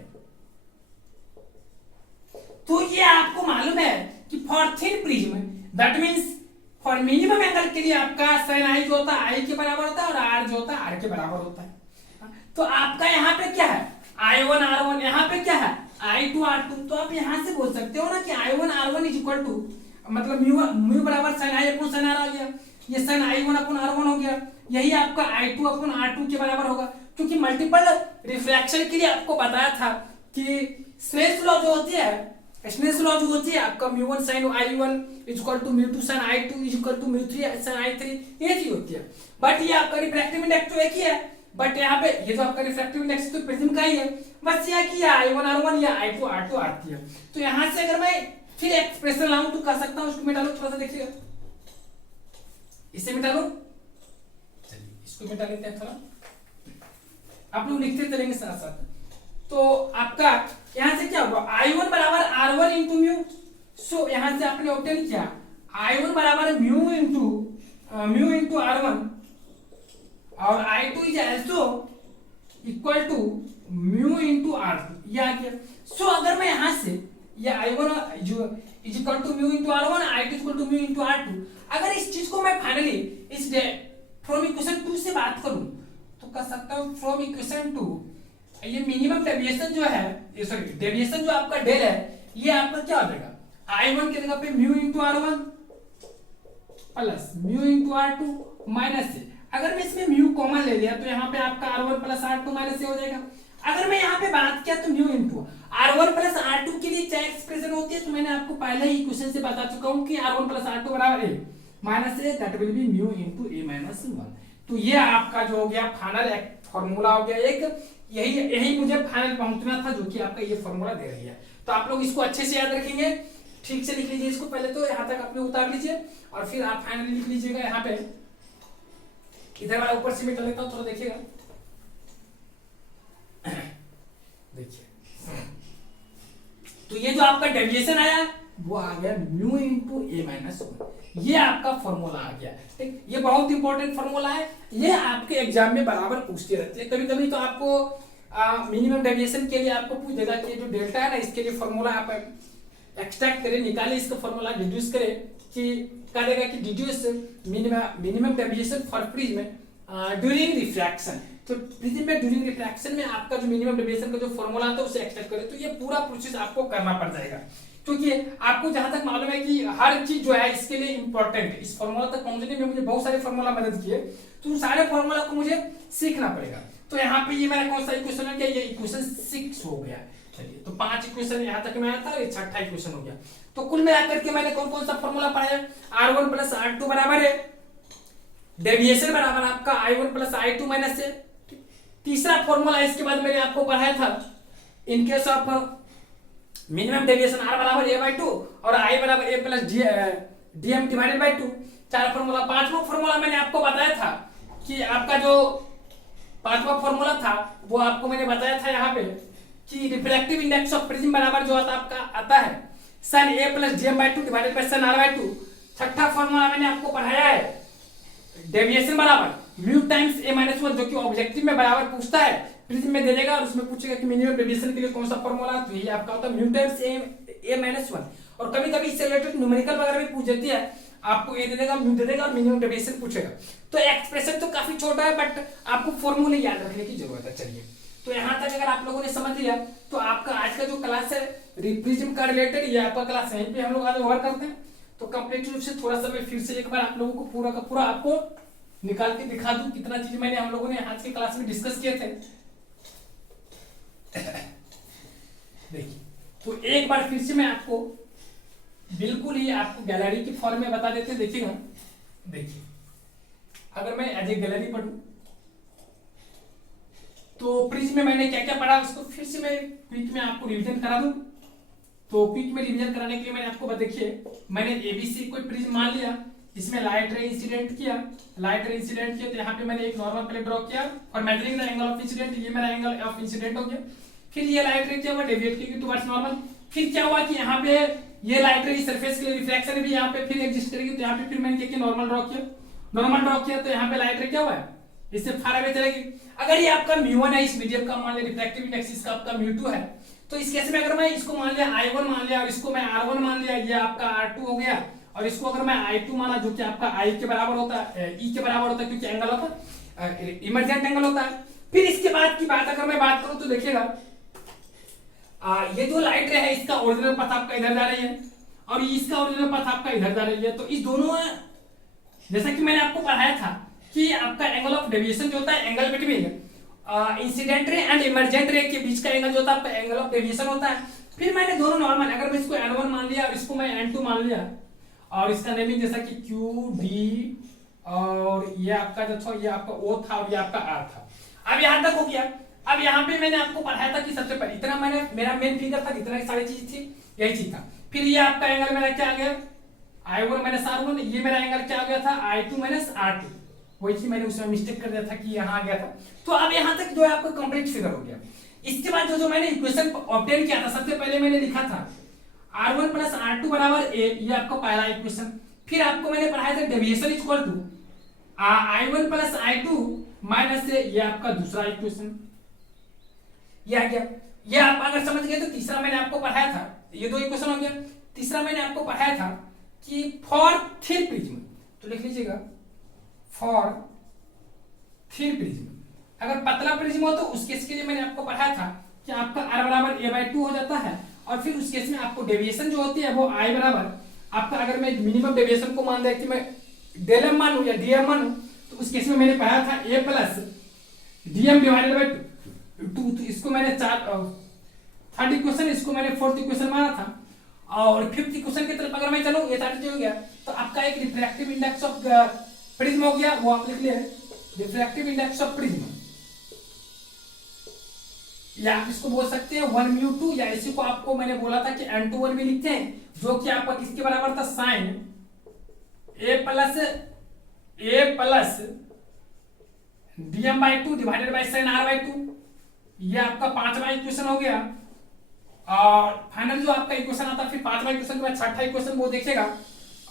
तो ये आपको मालूम है कि for thin prism that means for minimum angle के लिए आपका sin i जो होता है i के बराबर होता है और r जो होता है r के बराबर होता है। तो आपका यहाँ पे क्या है i1 r1, यहाँ पे क्या है i2 r2। तो आप यहाँ से बोल सकते हो ना कि i1 r1 is equal to, मतलब म्यू बराबर sin i upon sin r आ गया, ये sin i1 अपॉन r1 हो गया, यही आपका i2 अपॉन r2 के बराबर होगा। क्योंकि मल्टीपल रिफ्रैक्शन के लिए आपको बताया था कि स्नेल्स लॉ जो होती है, स्नेल्स लॉ जो होती है आपका μ1 sin i1 is equal to μ2 sin i2 is equal to μ3 sin i3, ये चीज होती है। बट ये आपका रिफ्रैक्टिव इंडेक्स तो एक ही है, बट यहाँ पे ये जो आपका रिफ्रैक्टिव इंडेक्स तो प्रिज्म का ही है, बस यह कि i1 r1 या i2 r2 आती है। तो यहाँ से अगर मैं फिर एक्सप्रेशन लाऊं तो कर सकता हूँ, उसको मिटा लो, थोड़ा सा देखिएगा, इसे मिटा लो, चलिए इसको मिटा लेते हैं, थोड़ा आप लोग लिखते चलेंगे साथ साथ। तो आपका यहां से क्या होगा i1 बराबर r1 इंटू म्यू, सो यहां से आपने ऑब्टेन किया i1 बराबर म्यू इंटू r1 और i2 is also equal to mu into r2, ये आ गया। सो अगर मैं यहां से ये i1 जो is equal to mu into r1, i2 equal to mu into r2, अगर इस चीज को मैं फाइनली इस फ्रॉम इक्वेशन 2 से बात करूं तो तो कर सकता हूँ फ्रॉम इक्वेशन टू, ये मिनिमम डेविएशन जो है, ये सॉरी डेविएशन जो आपका डेल है, ये आपका क्या हो जाएगा, I1 की जगह पे mu into R1 plus mu into R2 minus से, अगर मैं इसमें म्यू कॉमन ले लिया तो यहाँ पे आपका R1 प्लस R2 माइनस से हो जाएगा। अगर मैं यहाँ पे बात किया तो mu into R1 plus R2 के लिए क्या एक्सप्रेशन होती है, तो मैंने आपको पहले ही क्वेश्चन से बता चुका हूँ कि R1 प्लस R2 बराबर a minus A, that will B mu into a minus 1। तो ये आपका जो हो गया फाइनल फॉर्मूला हो गया एक, यही मुझे फाइनल पहुंचना था, जो कि आपका ये फॉर्मूला दे रही है। तो आप लोग इसको अच्छे से याद रखेंगे, ठीक से लिख लीजिए इसको, पहले तो यहाँ तक आपने उतार लीजिए और फिर आप फाइनली लिख लीजिएगा यहाँ पे। इधर मैं ऊपर से मैं कर लेता हूँ, थोड़ा देखिएगा, देखिए तो ये जो आपका डेविएशन आया वो आ गया म्यू इंटू ए माइनस 1, ये आपका फॉर्मूला आ गया। ठीक, ये बहुत इंपॉर्टेंट फॉर्मूला है, ये आपके एग्जाम में बराबर पूछते रहते हैं। कभी कभी तो आपको मिनिमम डेविएशन के लिए आपको पूछ देगा कि जो डेल्टा है ना, इसके लिए फॉर्मूला आप एक्सट्रैक्ट करें, निकाले इसका फॉर्मूला, डिड्यूस करें, कि क्या देगा कि deduce minimum deviation for prism during refraction. तो प्रिज्म में ड्यूरिंग रिफ्रैक्शन में आपका जो मिनिमम डेविएशन का जो फॉर्मूला आता है उसे एक्सट्रैक्ट करें। तो ये पूरा प्रोसेस आपको करना पड़ जाएगा, क्योंकि आपको जहां तक मालूम है कि हर चीज जो है इसके लिए इंपॉर्टेंट है। इस फॉर्मूला तक पहुंचने में मुझे बहुत सारे फॉर्मूला मदद किए, तो उन सारे फॉर्मूला को मुझे सीखना पड़ेगा। तो यहाँ पे ये मेरा कौन सा इक्वेशन है, क्या ये इक्वेशन 6 हो गया। चलिए, तो 5 इक्वेशन यहाँ तक में आया था, ये छठा इक्वेशन हो गया। तो कुल मिलाकर के मैंने कौन कौन सा फॉर्मूला पढ़ाया, R1 प्लस R2 बराबर है डेविएशन बराबर आपका I1 प्लस I2 माइनस से। तीसरा फॉर्मूला इसके बाद मैंने आपको पढ़ाया था, इन case of minimum deviation R बराबर a/2 और I बराबर a plus dm divided by 2। चार फॉर्मूला। पांचवा फॉर्मूला मैंने आपको बताया था कि आपका जो पांचवा फॉर्मूला था वो आपको मैंने बताया था यहाँ पे कि रिफ्रैक्टिव इंडेक्स ऑफ प्रिज्म बराबर जो आता है sine a plus dm by 2 divided by sine r/2। छठा फॉर्मूला मैंने आपको पढ़ाया है डेविएशन बराबर म्यू टाइम्स a माइनस 1, जो कि ऑब्जेक्टिव में बराबर पूछता है, प्रिज्म में दे देगा और उसमें पूछेगा कि मिनिमम डेविएशन के लिए कौन सा फॉर्मूला है, तो ये आपका होता है म्यू टाइम्स a माइनस 1। और कभी कभी इससे रिलेटेड न्यूमेरिकल वगैरह भी पूछ देती है, आपको a दे देगा, म्यू दे देगा और मिनिमम डेविएशन पूछेगा। तो एक्सप्रेशन तो काफी छोटा है, बट आपको फॉर्मूले याद रखने की जरूरत है। चलिए, तो यहाँ तक अगर आप लोगों ने समझ लिया तो आपका आज का जो क्लास है प्रिज्म का रिलेटेड, ये आपका क्लास यहीं पे हम लोग आज ओवर करते हैं। तो कंप्लीट रूप से थोड़ा सा मैं फिर से एक बार आप लोगों को पूरा का पूरा आपको निकाल के दिखा दूं कितना चीज मैंने हम लोगों ने आज की क्लास में डिस्कस किए थे। देखिए, तो एक बार फिर से मैं आपको बिल्कुल ही आपको गैलरी की फॉर्म में बता देते हैं। देखिएगा, देखिए अगर मैं एज ए गैलरी पढ़ूं तो प्रिज्म में मैंने क्या क्या पढ़ा उसको फिर से मैं क्विक में आपको रिवीजन करा दूं। तो क्विक में रिवीजन कराने के लिए मैंने आपको देखिए, मैंने एबीसी कोई प्रिज्म मान लिया, इसमें लाइट रे इंसिडेंट किया, तो यहाँ पे मैंने एक नॉर्मल प्लेट ड्रॉ किया और measuring the angle of incident, ये मेरा एंगल ऑफ इंसिडेंट हो गया। फिर ये लाइट रे क्या हुआ, डेविएट की टुवर्ड्स नॉर्मल। फिर क्या हुआ कि यहाँ पे ये लाइट रे सरफेस के लिए रिफ्लेक्शन भी यहाँ पे फिर एग्जिस्ट करेगी, तो यहाँ पे फिर मैंने क्या नॉर्मल ड्रॉ किया, तो यहाँ पे लाइट रे क्या हुआ है, इससे फार अवे चलेगी। अगर ये आपका μ1 है, इस मीडियम का मान लिया, रिफ्रैक्टिव इंडेक्स इसका आपका μ2 है, तो इस केस में अगर मैं इसको मान लिया I1 मान लिया और इसको मैं R1 मान लिया, ये आपका R2 हो गया, और इसको अगर मैं I2 माना जो कि आपका I के बराबर होता है, E के बराबर होता है, क्योंकि एंगल ऑफ इमर्जेंट एंगल होता है। फिर इसके बाद की बात अगर मैं बात करूं तो देखिएगा, ये जो लाइट रे है इसका ओरिजिनल पथ आपका इधर जा रही है और इसका ओरिजिनल पथ आपका इधर जा रही है। तो इस दोनों, जैसा कि मैंने आपको पढ़ाया था कि आपका एंगल ऑफ डेविएशन जो होता है, angle between incident ray and emergent रे के बीच का एंगल जो होता है आपका एंगल ऑफ डेविएशन होता है। फिर मैंने दोनों नॉर्मल, अगर मैं इसको n1 मान लिया और इसको मैं n2 मान लिया और इसका नेमिंग जैसा कि Q D और ये आपका जो था ये आपका O था और ये आपका R था। अब यहाँ तक हो गया। अब यहाँ पे मैंने आपको पढ़ाया था कि सबसे पहले इतना मैंने, मेरा मेन फिगर था, इतना सारी चीज थी, यही चीज था। फिर ये आपका एंगल मेरा क्या आ गया, I1 माइनस R1, ये मेरा एंगल क्या आ गया था, I2 माइनस R2। वही चीज मैंने उसमें मिस्टेक कर दिया था कि यहाँ आ गया था। तो अब यहाँ तक जो है आपका कंप्लीट फिगर हो गया। इसके बाद जो मैंने इक्वेशन ऑब्टेन किया था, सबसे पहले मैंने लिखा था R1 प्लस R2 बराबर a, ये आपका पहला इक्वेशन। फिर आपको मैंने पढ़ाया था deviation equal to I1 plus I2 minus a, ये आपका दूसरा इक्वेशन, ये आ गया। ये आप अगर समझ गए तो तीसरा मैंने आपको पढ़ाया था, ये दो इक्वेशन हो गया। तीसरा मैंने आपको पढ़ाया था कि फॉर थिन प्रिज्म, तो लिख लीजिएगा फॉर थिन प्रिज्म, अगर पतला प्रिज्म हो तो उस केस के लिए मैंने आपको पढ़ाया था कि आपका r बराबर a/2 हो जाता है, और फिर उस केस में आपको डेविएशन जो होती है वो I बराबर आपका, अगर मैं मिनिमम डेविएशन को मान दिया कि मैं डेल एम मानूं या डी एम मानूं, तो उस केस में मैंने पढ़ा था a plus D M divided by 2। तो इसको मैंने थर्ड इक्वेशन, इसको मैंने फोर्थ इक्वेशन माना था। और फिफ्थ इक्वेशन की तरफ अगर मैं चलूं, ये 30 हो गया, तो आपका एक रिफ्रैक्टिव इंडेक्स ऑफ प्रिज्म हो गया, वो आप लिख लिया रिफ्रैक्टिव इंडेक्स ऑफ प्रिज्म, या आप इसको बोल सकते हैं 1μ2, या इसी को आपको मैंने बोला था कि n2 भी लिखते हैं, जो कि आपका किसके बराबर था, sine a plus dm/2 divided by sin r/2। ये आपका 5वां इक्वेशन हो गया। और फाइनल जो आपका इक्वेशन आता, फिर 5वां इक्वेशन के बाद छठा इक्वेशन वो देखेगा,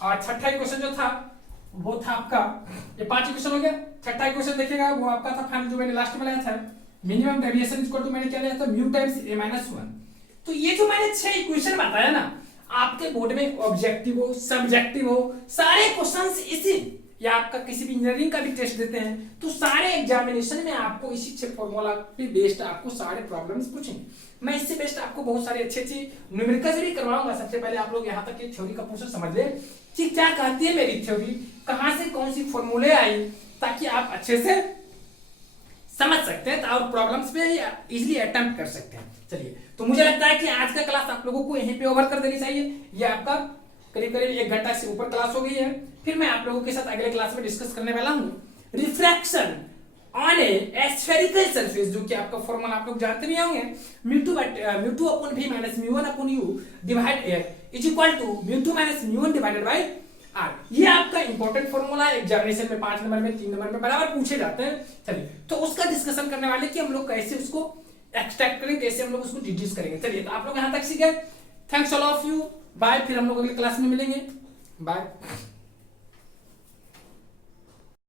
और छठा इक्वेशन जो था वो था आपका, ये 5 इक्वेशन हो गया, छठा इक्वेशन देखेगा वो आपका था फाइनल जो मैंने लास्ट में लाया था, मिनिमम डेविएशन इक्वल टू मैंने क्या लिया था, म्यू टाइम्स a-1। तो ये जो मैंने 6 इक्वेशन बताया ना, आपके बोर्ड में ऑब्जेक्टिव हो, सब्जेक्टिव हो, सारे क्वेश्चंस इसी, या आपका किसी भी इंजीनियरिंग का भी टेस्ट देते हैं तो सारे एग्जामिनेशन में आपको इसी 6 फॉर्मूला पे बेस्ड आपको सारे प्रॉब्लम्स पूछेंगे। मैं इससे बेस्ट आपको बहुत सारी अच्छी न्यूमेरिकल्स भी करवाऊंगा। सबसे पहले आप लोग यहाँ तक की थ्योरी का पोर्शन समझ ले कि क्या कहती है मेरी थ्योरी, कहाँ से कौन सी फॉर्मूले आई, ताकि आप अच्छे से समझ सकते हैं और प्रॉब्लम्स पे इजीली अटेम्प्ट कर सकते हैं। चलिए, तो मुझे लगता है कि आज का क्लास आप लोगों को यहीं पे ओवर कर देनी चाहिए। ये आपका करीब करीब 1 घंटा से ऊपर क्लास हो गई है। फिर मैं आप लोगों के साथ अगले क्लास में डिस्कस करने वाला हूँ refraction on A spherical surface, जो कि आपका फॉर्मूला आप लोग जानते भी होंगे, μ2 upon v minus μ1 upon u divide is equal to μ2 minus μ1 divided by r। ये आपका इंपॉर्टेंट फॉर्मूला है, एग्जामिनेशन में 5 नंबर में 3 नंबर में बराबर पूछे जाते हैं। चलिए, तो उसका डिस्कशन करने वाले कि हम लोग कैसे उसको एक्सट्रैक्ट करेंगे, कैसे हम लोग उसको डिड्यूस करेंगे। चलिए, तो आप लोग यहाँ तक सीख गए। Thanks all of you, bye. फिर हम लोग अगले क्लास में मिलेंगे, बाय।